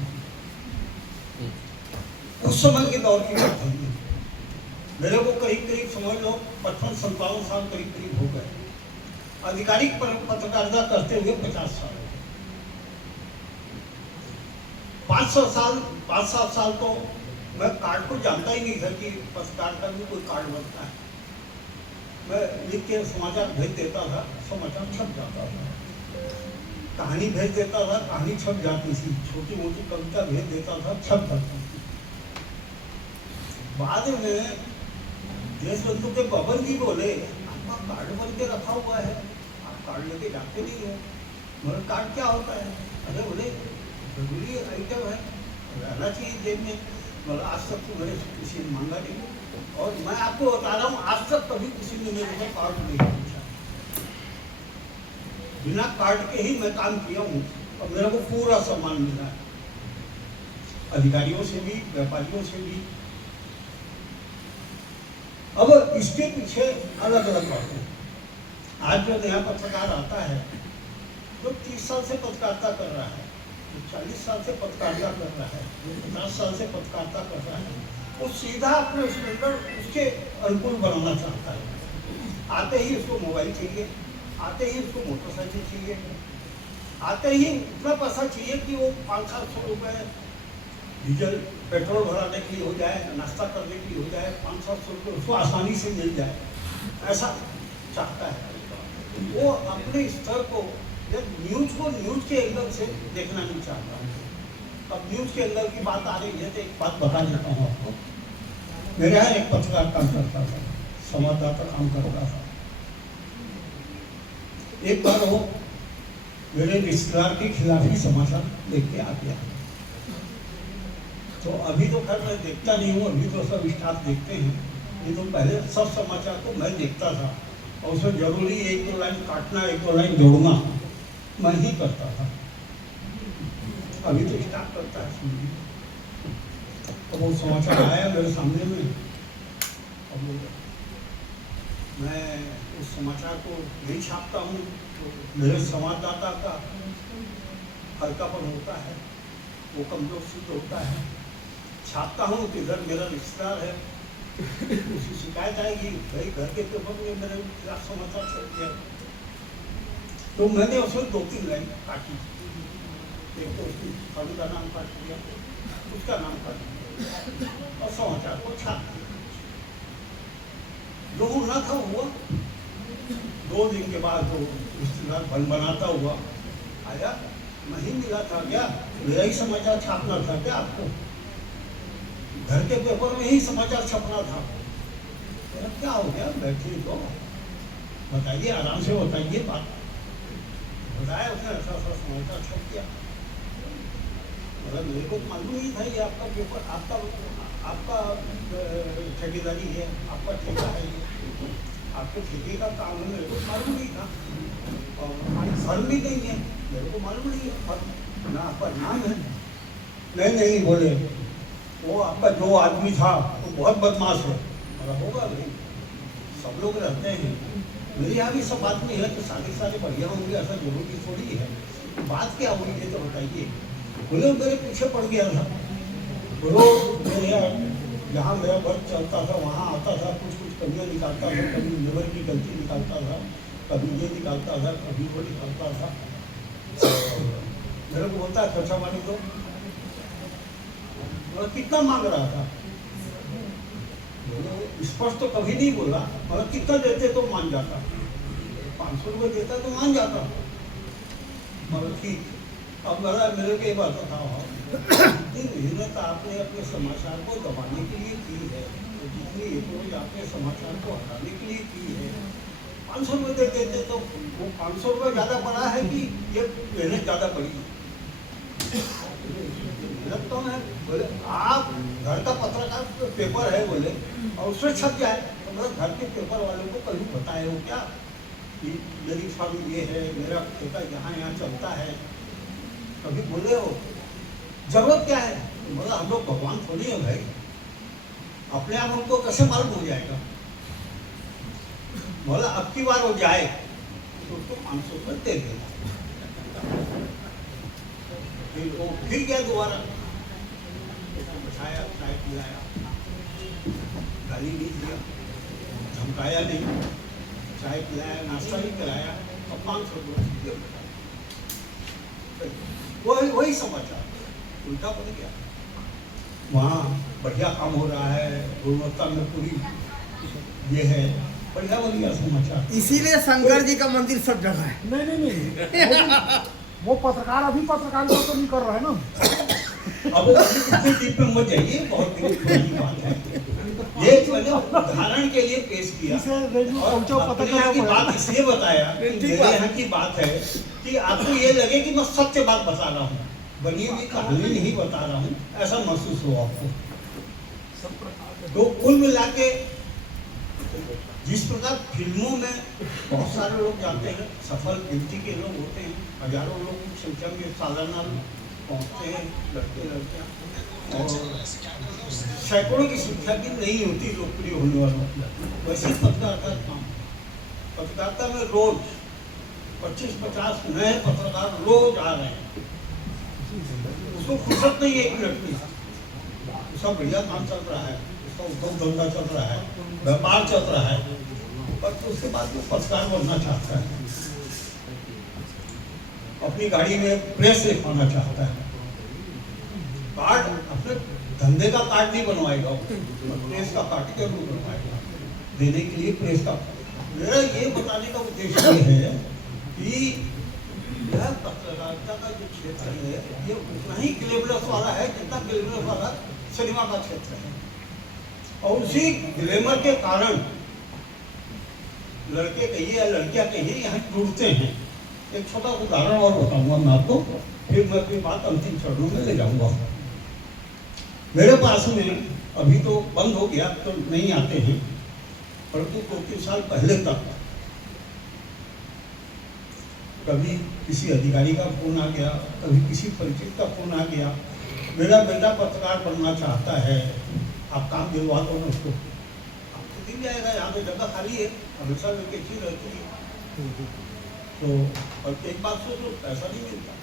उस समय के दौर की बात है। मेरे को करीब समझ लो 55-57 साल करीब हो गए। आधिकारिक पत्रकारिता करते हुए 50 साल। 5-7 साल तो मैं कार्ड को जानता ही नहीं था कि पत्रकारिता में कोई कार्ड बनता है। मैं लिख के समाचार भेज देता था, समाचार छप जाता था। कहानी भेज देता था, कहानी छप जाती थी। छोटी मोटी कविता भेज देता था, छप जाती थी। बाद में देश बंधु के बबन जी बोले, आपका कार्ड बन के रखा हुआ है, आप कार्ड लेके जाते नहीं हो। मेरा कार्ड क्या होता है? अरे बोले जरूरी आइटम है, रहना चाहिए जेब में। बोला आज तक तो मेरे किसी ने मांगा नहीं, और मैं आपको बता रहा हूँ आज तक कभी किसी ने मेरे से कार्ड नहीं पूछा। बिना कार्ड के ही मैं काम किया हूँ और मेरे को पूरा सम्मान मिला है, अधिकारियों से भी, व्यापारियों से भी। अब इसके पीछे अलग अलग बातें। आज जो नया पत्रकार आता है, जो 30 साल से पत्रकारिता कर रहा है, जो 40 साल से पत्रकारिता कर रहा है, जो 50 साल से पत्रकारिता कर रहा है, वो सीधा अपने स्टैंडर्ड उसके अनुकूल बनाना चाहता है। आते ही उसको मोबाइल चाहिए, आते ही उसको मोटरसाइकिल चाहिए, आते ही इतना पैसा चाहिए कि वो 500-700 रुपये डीजल पेट्रोल भराने के लिए हो जाए, नाश्ता करने के लिए हो जाए, 500-700 रुपये उसको आसानी से मिल जाए, ऐसा चाहता है। वो अपने स्तर को, जब न्यूज के एंगल से देखना नहीं चाहता। अब न्यूज के एंगल की बात आ रही है तो एक बात बता देता हूँ आपको। मेरे यहाँ एक पत्रकार काम करता था, संवाददाता काम करता था। एक बार वो मेरे रिश्तेदार के खिलाफ ही समाचार देख के आ गया। तो अभी तो खैर मैं देखता नहीं हूँ, अभी तो सब स्टाफ देखते हैं। ये तो पहले सब समाचार को मैं देखता था और उसमें जरूरी 1-2 लाइन काटना, 1-2 लाइन जोड़ना मैं ही करता था। अभी तो स्टाफ करता है। तो वो समाचार आया मेरे सामने में, अब मैं उस समाचार को नहीं छापता हूँ तो मेरे संवाददाता का हल्कापन होता है, वो कमजोर सिद्ध होता है। छापता हूँ कि इधर मेरा रिश्तेदार है, उसकी शिकायत आएगी, भाई घर के पेपर में मेरे खिलाफ समाचार छप गया। तो मैंने उसमें 2-3 लाइन काटी। एक तो उसकी फर्म का नाम काट दिया, उसका नाम काट दिया और समाचार को छाप दिया। जो ना था हुआ। 2 दिन के बाद वो रिश्तेदार बन बनाता हुआ आया, नहीं मिला था क्या? मेरा ही समाचार छापना था क्या आपको? घर के पेपर में ही समाचार छपना था। क्या हो गया? बैठिए तो बताइए, आराम से बताइए बात। बताया उसने, ऐसा समाचार छप गया। मतलब मेरे को मालूम नहीं था ये आपका पेपर, आपका ठेकेदारी है, आपका ठेका है, आपके ठेके का काम है, मेरे को मालूम नहीं था। और फर्म भी नहीं है, मेरे को मालूम नहीं है फर्म, ना आपका नाम है। नहीं बोले, वो आपका जो आदमी था वो बहुत बदमाश है। मतलब होगा नहीं, सब लोग रहते हैं, मेरे यहाँ भी सब आदमी है तो सारे बढ़िया होंगे, ऐसा जरूरी थोड़ी है। बात क्या हुई है तो बताइए। बोले मेरे पीछे पड़ गया था, रोज मेरे यहाँ जहाँ मेरा वर्क चलता था वहाँ आता था, कुछ कमियाँ निकालता था, कभी लेबर की गलती निकालता था, कभी ये निकालता था, कभी वो निकालता था। मेरे को बोलता है खर्चा पानी दो। मतलब कितना मांग रहा था, स्पष्ट तो कभी नहीं बोला, मतलब कितना देते तो मान जाता, 500 रुपये देता तो मान जाता। मतलब ठीक, अब मेरे को ये बात बताओ, जितनी मेहनत आपने अपने समाचार को दबाने के लिए की है, जितनी एक रोज आपने समाचार को हटाने के लिए की है, 500 रुपये दे देते तो वो 500 रुपये ज़्यादा पड़ा है कि ये मेहनत ज़्यादा पड़ी है? मेहनत तो है, बोले आप घर का पत्रकार पेपर है बोले और उसमें छप जाए, तो मतलब घर के पेपर वालों को कभी बताए हो क्या कि मेरी फर्म ये है, मेरा ठेका यहाँ चलता है, कभी बोले हो? जरूरत क्या है? मतलब हम लोग भगवान थोड़ी है भाई, अपने आप हमको कैसे मालूम हो जाएगा? बोला अब की बार हो जाए तो उसको 500 रुपये दे देना। फिर वो फिर गया दोबारा, बिठाया, चाय पिलाया, गाली नहीं दिया, धमकाया नहीं, चाय पिलाया, नाश्ता भी कराया और 500 रुपये वही समाचार उल्टा बन गया। वहाँ बढ़िया काम हो रहा है, गुणवत्ता में पूरी ये है, बढ़िया बढ़िया समाचार। इसीलिए शंकर जी का मंदिर सब जगह है। नहीं वो पत्रकार अभी पत्रकारिता तो नहीं कर रहा है ना। अब इतने डीप में मत जाइए, बहुत बड़ी बात है ये, मैंने उदाहरण के लिए पेश किया और अपने यहाँ की बात इसलिए बताया कि मेरे यहाँ की बात है कि आपको ये लगे कि मैं सत्य बात बता रहा हूँ, बनी हुई कहानी नहीं बता रहा हूँ, ऐसा महसूस हो आपको। तो कुल मिला के जिस प्रकार फिल्मों में बहुत सारे लोग जाते हैं, सफल गिनती के लोग होते हैं, हजारों लोग की संख्या में सालाना पहुँचते हैं लड़के लड़कियाँ, और सैकड़ों की संख्या की नहीं होती लोकप्रिय होने वालों की, वैसे पत्रकारिता काम, पत्रकारिता में रोज 25-50 नए पत्रकार रोज आ रहे हैं, उसको फुर्सत नहीं है एक मिनट की, उसका बढ़िया काम चल रहा है, उसका उद्योग धंधा चल रहा है, व्यापार चल रहा है, पर उसके बाद वो पत्रकार बनना चाहता है, अपनी गाड़ी में प्रेस लिखवाना चाहता है, कार्ड अपने धंधे का कार्ड नहीं बनवाएगा, प्रेस का कार्ड के रूप बनवाएगा, देने के लिए प्रेस का। मेरा ये बताने का उद्देश्य ये है कि यह पत्रकारिता का जो क्षेत्र है ये उतना ही ग्लैमरस वाला है जितना ग्लैमरस वाला सिनेमा का क्षेत्र है, और उसी ग्लैमर के कारण लड़के कहिए या लड़कियां कहिए यहाँ जुड़ते हैं। एक छोटा उदाहरण और बताऊंगा मैं आपको, फिर मैं अपनी बात अंतिम चरणों में ले जाऊंगा। मेरे पास में अभी तो बंद हो गया तो नहीं आते हैं, परंतु 2-3 साल पहले तक कभी किसी अधिकारी का फोन आ गया, कभी किसी परिचित का फोन आ गया, मेरा बेटा पत्रकार बनना चाहता है, आप काम दिलवा दो ना उसको। आपको मिल जाएगा, यहाँ पे जगह खाली है, हमेशा वैकेंसी रहती है। तो और एक बात सोचो, पैसा नहीं मिलता।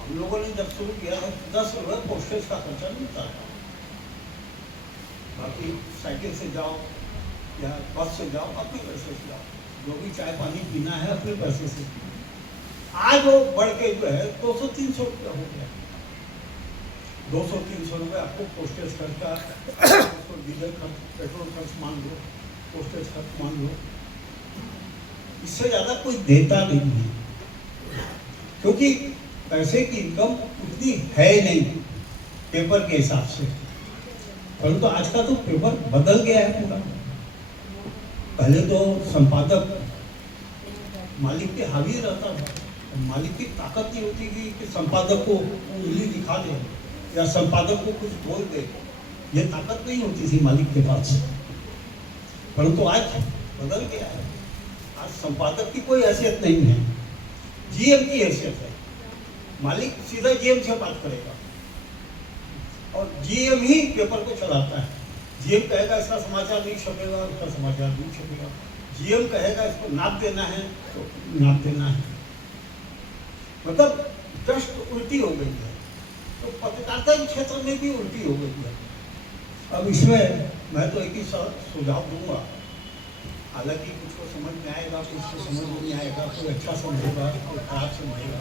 हम लोगों ने जब शुरू किया था 10 रुपये पोस्टेज का खर्चा मिलता था, बाकी साइकिल से जाओ या बस से जाओ, अपने पैसे से जाओ, जो भी चाय पानी पीना है अपने पैसे से। आज वो बढ़ के जो है 200-300 रुपया हो गया। 200-300 रुपये आपको पोस्टेज खर्च का, डीजल खर्च, पेट्रोल खर्च मान लो, पोस्टेज खर्च मान लो, इससे ज़्यादा कोई देता नहीं है, क्योंकि पैसे की इनकम उतनी है नहीं पेपर के हिसाब से। परंतु आज का तो पेपर बदल गया है पूरा। पहले तो संपादक मालिक के हावी रहता था, मालिक की ताकत नहीं होती कि संपादक को उंगली दिखा दे या संपादक को कुछ बोल दे, ये ताकत नहीं होती थी मालिक के पास। परंतु आज बदल गया है, आज संपादक की कोई हैसियत नहीं है, जीएम की हैसियत है। मालिक सीधा जीएम से बात करेगा और जीएम ही पेपर को चलाता है। जीएम कहेगा इसका समाचार नहीं छपेगा, उसका समाचार नहीं छपेगा। जीएम कहेगा इसको नाप देना है तो नाप देना है, मतलब जस्ट उल्टी हो गई है। तो पत्रकारिता के क्षेत्र में भी उल्टी हो गई है। अब इसमें मैं तो एक ही सुझाव दूंगा, हालांकि कुछ को समझ में आएगा, कुछ को समझ में नहीं आएगा, कोई अच्छा समझेगा, कोई खराब समझेगा।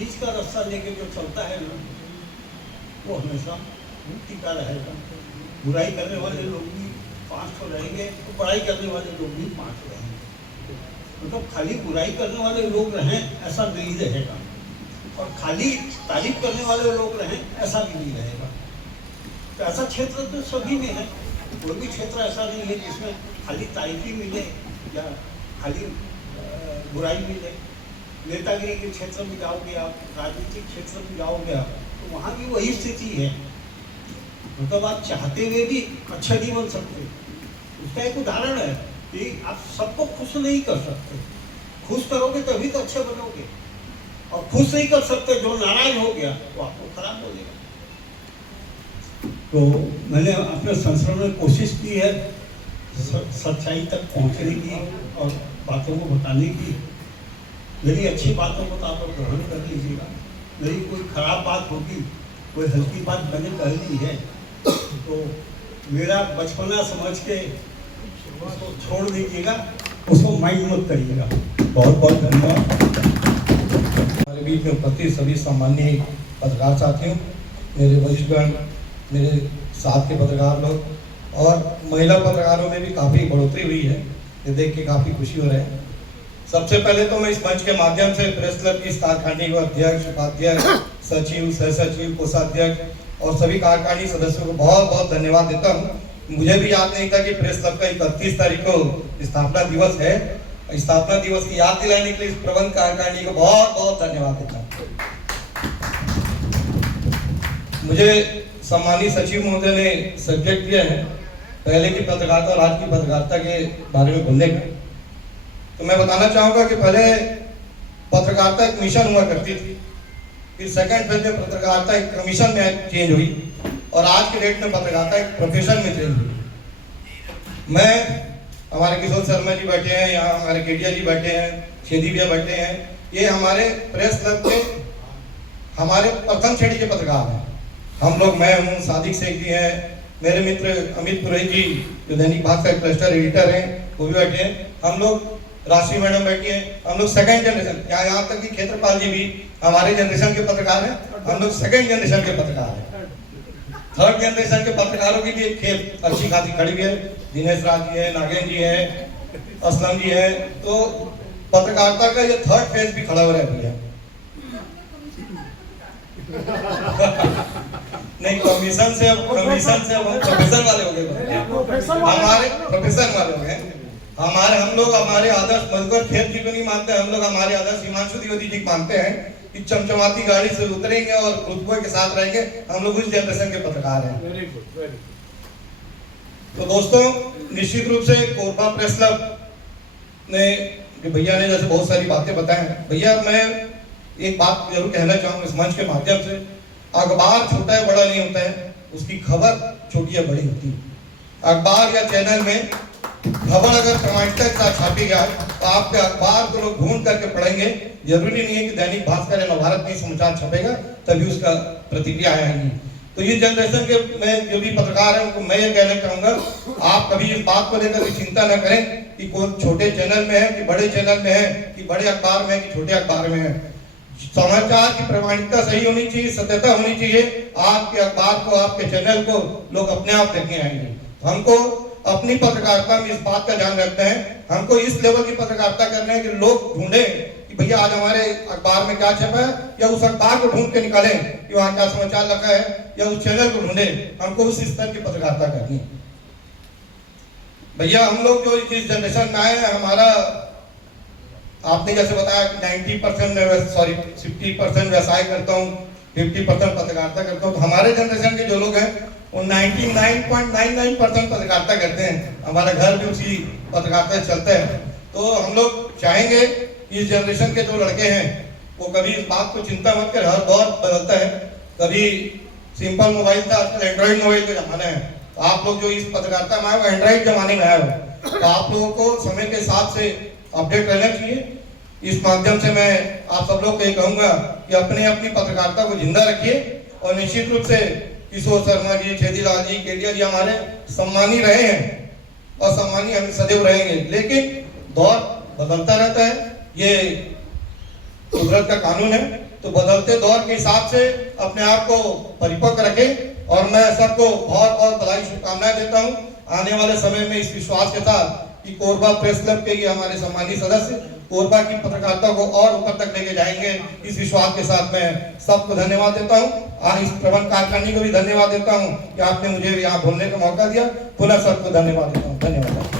बीच का रास्ता लेके जो चलता है ना, वो हमेशा मुक्ति का रहेगा। बुराई करने वाले लोग भी 5 तो रहेंगे, तो बड़ाई करने वाले लोग भी 5 रहेंगे। मतलब खाली बुराई करने वाले लोग रहें ऐसा नहीं रहेगा, और खाली तारीफ करने वाले लोग रहें ऐसा भी नहीं रहेगा। तो ऐसा क्षेत्र तो सभी में है, कोई भी क्षेत्र ऐसा नहीं है जिसमें खाली तारीफ ही मिले या खाली बुराई मिले। नेतागिरी के क्षेत्र में जाओगे आप, राजनीतिक क्षेत्र में जाओगे आप, तो वहाँ भी वही स्थिति है। मतलब आप चाहते हुए भी अच्छा नहीं बन सकते। उसका एक उदाहरण है कि आप सबको खुश नहीं कर सकते। खुश करोगे तभी तो अच्छे बनोगे, और खुश नहीं कर सकते, जो नाराज हो गया वो आपको खराब बोलेगा। तो मैंने अपने संस्करण में कोशिश की है सच्चाई तक पहुंचने की और बातों को बताने की। मेरी अच्छी बातों को तो आप लोग ग्रहण कर लीजिएगा, मेरी कोई खराब बात होगी, कोई हल्की बात मैंने कह दी है तो मेरा बचपना समझ के उसको छोड़ दीजिएगा, उसको माइंड मत करिएगा। बहुत बहुत धन्यवाद। हमारे बीच में उपस्थित सभी सम्माननीय पत्रकार साथियों, मेरे वरिष्ठगण, मेरे साथ के पत्रकार लोग और महिला पत्रकारों में भी काफ़ी बढ़ोतरी हुई है, ये देख के काफ़ी खुशी हो रहे हैं। सबसे पहले तो मैं इस मंच के माध्यम से प्रेस क्लब की कार्यकारिणी अध्यक्ष, उपाध्यक्ष, सचिव, सह सचिव, कोषाध्यक्ष और सभी कार्यकारिणी सदस्यों को बहुत बहुत धन्यवाद देता हूँ। मुझे भी याद नहीं था कि प्रेस क्लब का 31 तारीख को स्थापना दिवस है। स्थापना दिवस की याद दिलाने के लिए इस प्रबंध कार्यकारिणी को बहुत बहुत धन्यवाद देता हूँ। मुझे सम्मानित सचिव महोदय ने सब्जेक्ट दिया है पहले की पत्रकारिता और आज की पत्रकारिता के बारे में बोलने का। तो मैं बताना चाहूंगा कि पहले पत्रकारिता एक मिशन हुआ करती थी, फिर सेकंड फेज में पत्रकारिता एक कमीशन में चेंज हुई और आज के डेट में पत्रकारिता एक प्रोफेशन में चेंज हुई। मैं, हमारे किशोर शर्मा जी बैठे हैं यहाँ, हमारे केडिया जी बैठे हैं, छेदी भैया बैठे हैं, ये हमारे प्रेस क्लब के हमारे प्रथम श्रेणी के पत्रकार हैं। हम लोग, मैं हूँ, सादिक शेख जी हैं, मेरे मित्र अमित पुरोहित जी जो दैनिक भास्कर क्लस्टर एडिटर हैं वो भी बैठे हैं, हम लोग राशि मैडम बैठी हैं, हम लोग सेकंड जनरेशन, यहाँ तक कि क्षेत्रपाल जी भी हमारे जनरेशन के पत्रकार हैं, हम लोग सेकंड जनरेशन के पत्रकार हैं। थर्ड जनरेशन के पत्रकारों की भी एक खेप अच्छी खासी खड़ी हुई है। दिनेश राज जी है, नागेंद्र जी है, असलम जी है, तो पत्रकारिता का ये थर्ड फेज भी खड़ा हो रहा है। नहीं, कमीशन से अब हम प्रोफेसर वाले हो गए, हमारे प्रोफेसर वाले हो गए। हम लोग हमारे आदर्श मधुकर खेत जी को नहीं मानते, हम लोग हमारे आदर्श हिमांशु द्विवेदी जी मानते हैं कि चमचमाती गाड़ी से उतरेंगे और रुतबे के साथ रहेंगे। हम लोग उस जनरेशन के पत्रकार हैं। तो दोस्तों, निश्चित रूप से कोरबा प्रेस क्लब ने, भैया ने जैसे बहुत सारी बातें बताएं, भैया मैं एक बात जरूर कहना चाहूंगा इस मंच के माध्यम से, अखबार छोटा है बड़ा नहीं होता है, उसकी खबर छोटी या बड़ी होती है। अखबार या चैनल में खबर अगर प्रामाणिकता के साथ छापी जाए तो आपके अखबार को लोग ढूंढ करके पढ़ेंगे। जरूरी नहीं है कि दैनिक भास्कर या नवभारत में समाचार छपेगा तभी उसका प्रतिक्रिया आएगी। तो ये जनरेशन के में जो भी पत्रकार हैं उनको मैं ये कहना चाहूंगा, आप कभी इस बात को लेकर चिंता न करें कि कोई छोटे चैनल में है कि बड़े चैनल में है, कि बड़े अखबार में है कि छोटे अखबार में है। समाचार की प्रामाणिकता सही होनी चाहिए, सत्यता होनी चाहिए। आपके अखबार को, आपके चैनल को लोग अपने आप देखने आएंगे। हमको अपनी पत्रकारिता में इस बात का ध्यान रखना है, हमको इस लेवल की पत्रकारिता करना है कि लोग ढूंढे कि भैया आज हमारे अखबार में क्या छपा है, या उस अखबार को ढूंढ के निकालें कि वहां क्या समाचार लगा है, या उस चैनल को ढूंढे। हमको उस स्तर की पत्रकारिता करनी है। भैया हम लोग जो इस जनरेशन में आए हैं, हमारा आपने जैसे बताया कि 60% व्यवसाय करता हूँ, 50% पत्रकारिता करता हूँ। तो हमारे जनरेशन के जो लोग हैं वो 99.99% पत्रकारिता करते हैं। हमारा घर भी उसी पत्रकारिता चलता है। तो हम लोग चाहेंगे कि इस जनरेशन के जो लड़के हैं वो कभी इस बात को चिंता मत कर, हर दौर बदलता है। कभी सिंपल मोबाइल था, आजकल एंड्रॉइड मोबाइल का जमाना है। तो आप लोग जो इस पत्रकारिता में आए हो एंड्रॉइड जमाने में आए हो, तो आप लोगों को समय के हिसाब से अपडेट रहना चाहिए। इस माध्यम से मैं आप सब लोग को ये कहूंगा कि अपने अपनी पत्रकारिता को जिंदा रखिए, और निश्चित रूप से किशोर शर्मा जी, छेदीलाल जी, केडिया जी हमारे सम्मानी रहे हैं और सम्मानी हम सदैव रहेंगे। लेकिन दौर बदलता रहता है, ये कुदरत का कानून है। तो बदलते दौर के हिसाब से अपने आप को परिपक्व रखें और मैं सबको बहुत बहुत बधाई शुभकामनाएं देता हूं। आने वाले समय में इस विश्वास के साथ कि कोरबा प्रेस क्लब के ये हमारे सम्मानित सदस्य कोरबा की पत्रकारिता को और ऊपर तक लेके जाएंगे, इस विश्वास के साथ मैं सबको धन्यवाद देता हूं। इस प्रबंध कार्यकारिणी को भी धन्यवाद देता हूं कि आपने मुझे यहाँ बोलने का मौका दिया। पुनः सबको धन्यवाद देता हूँ। धन्यवाद।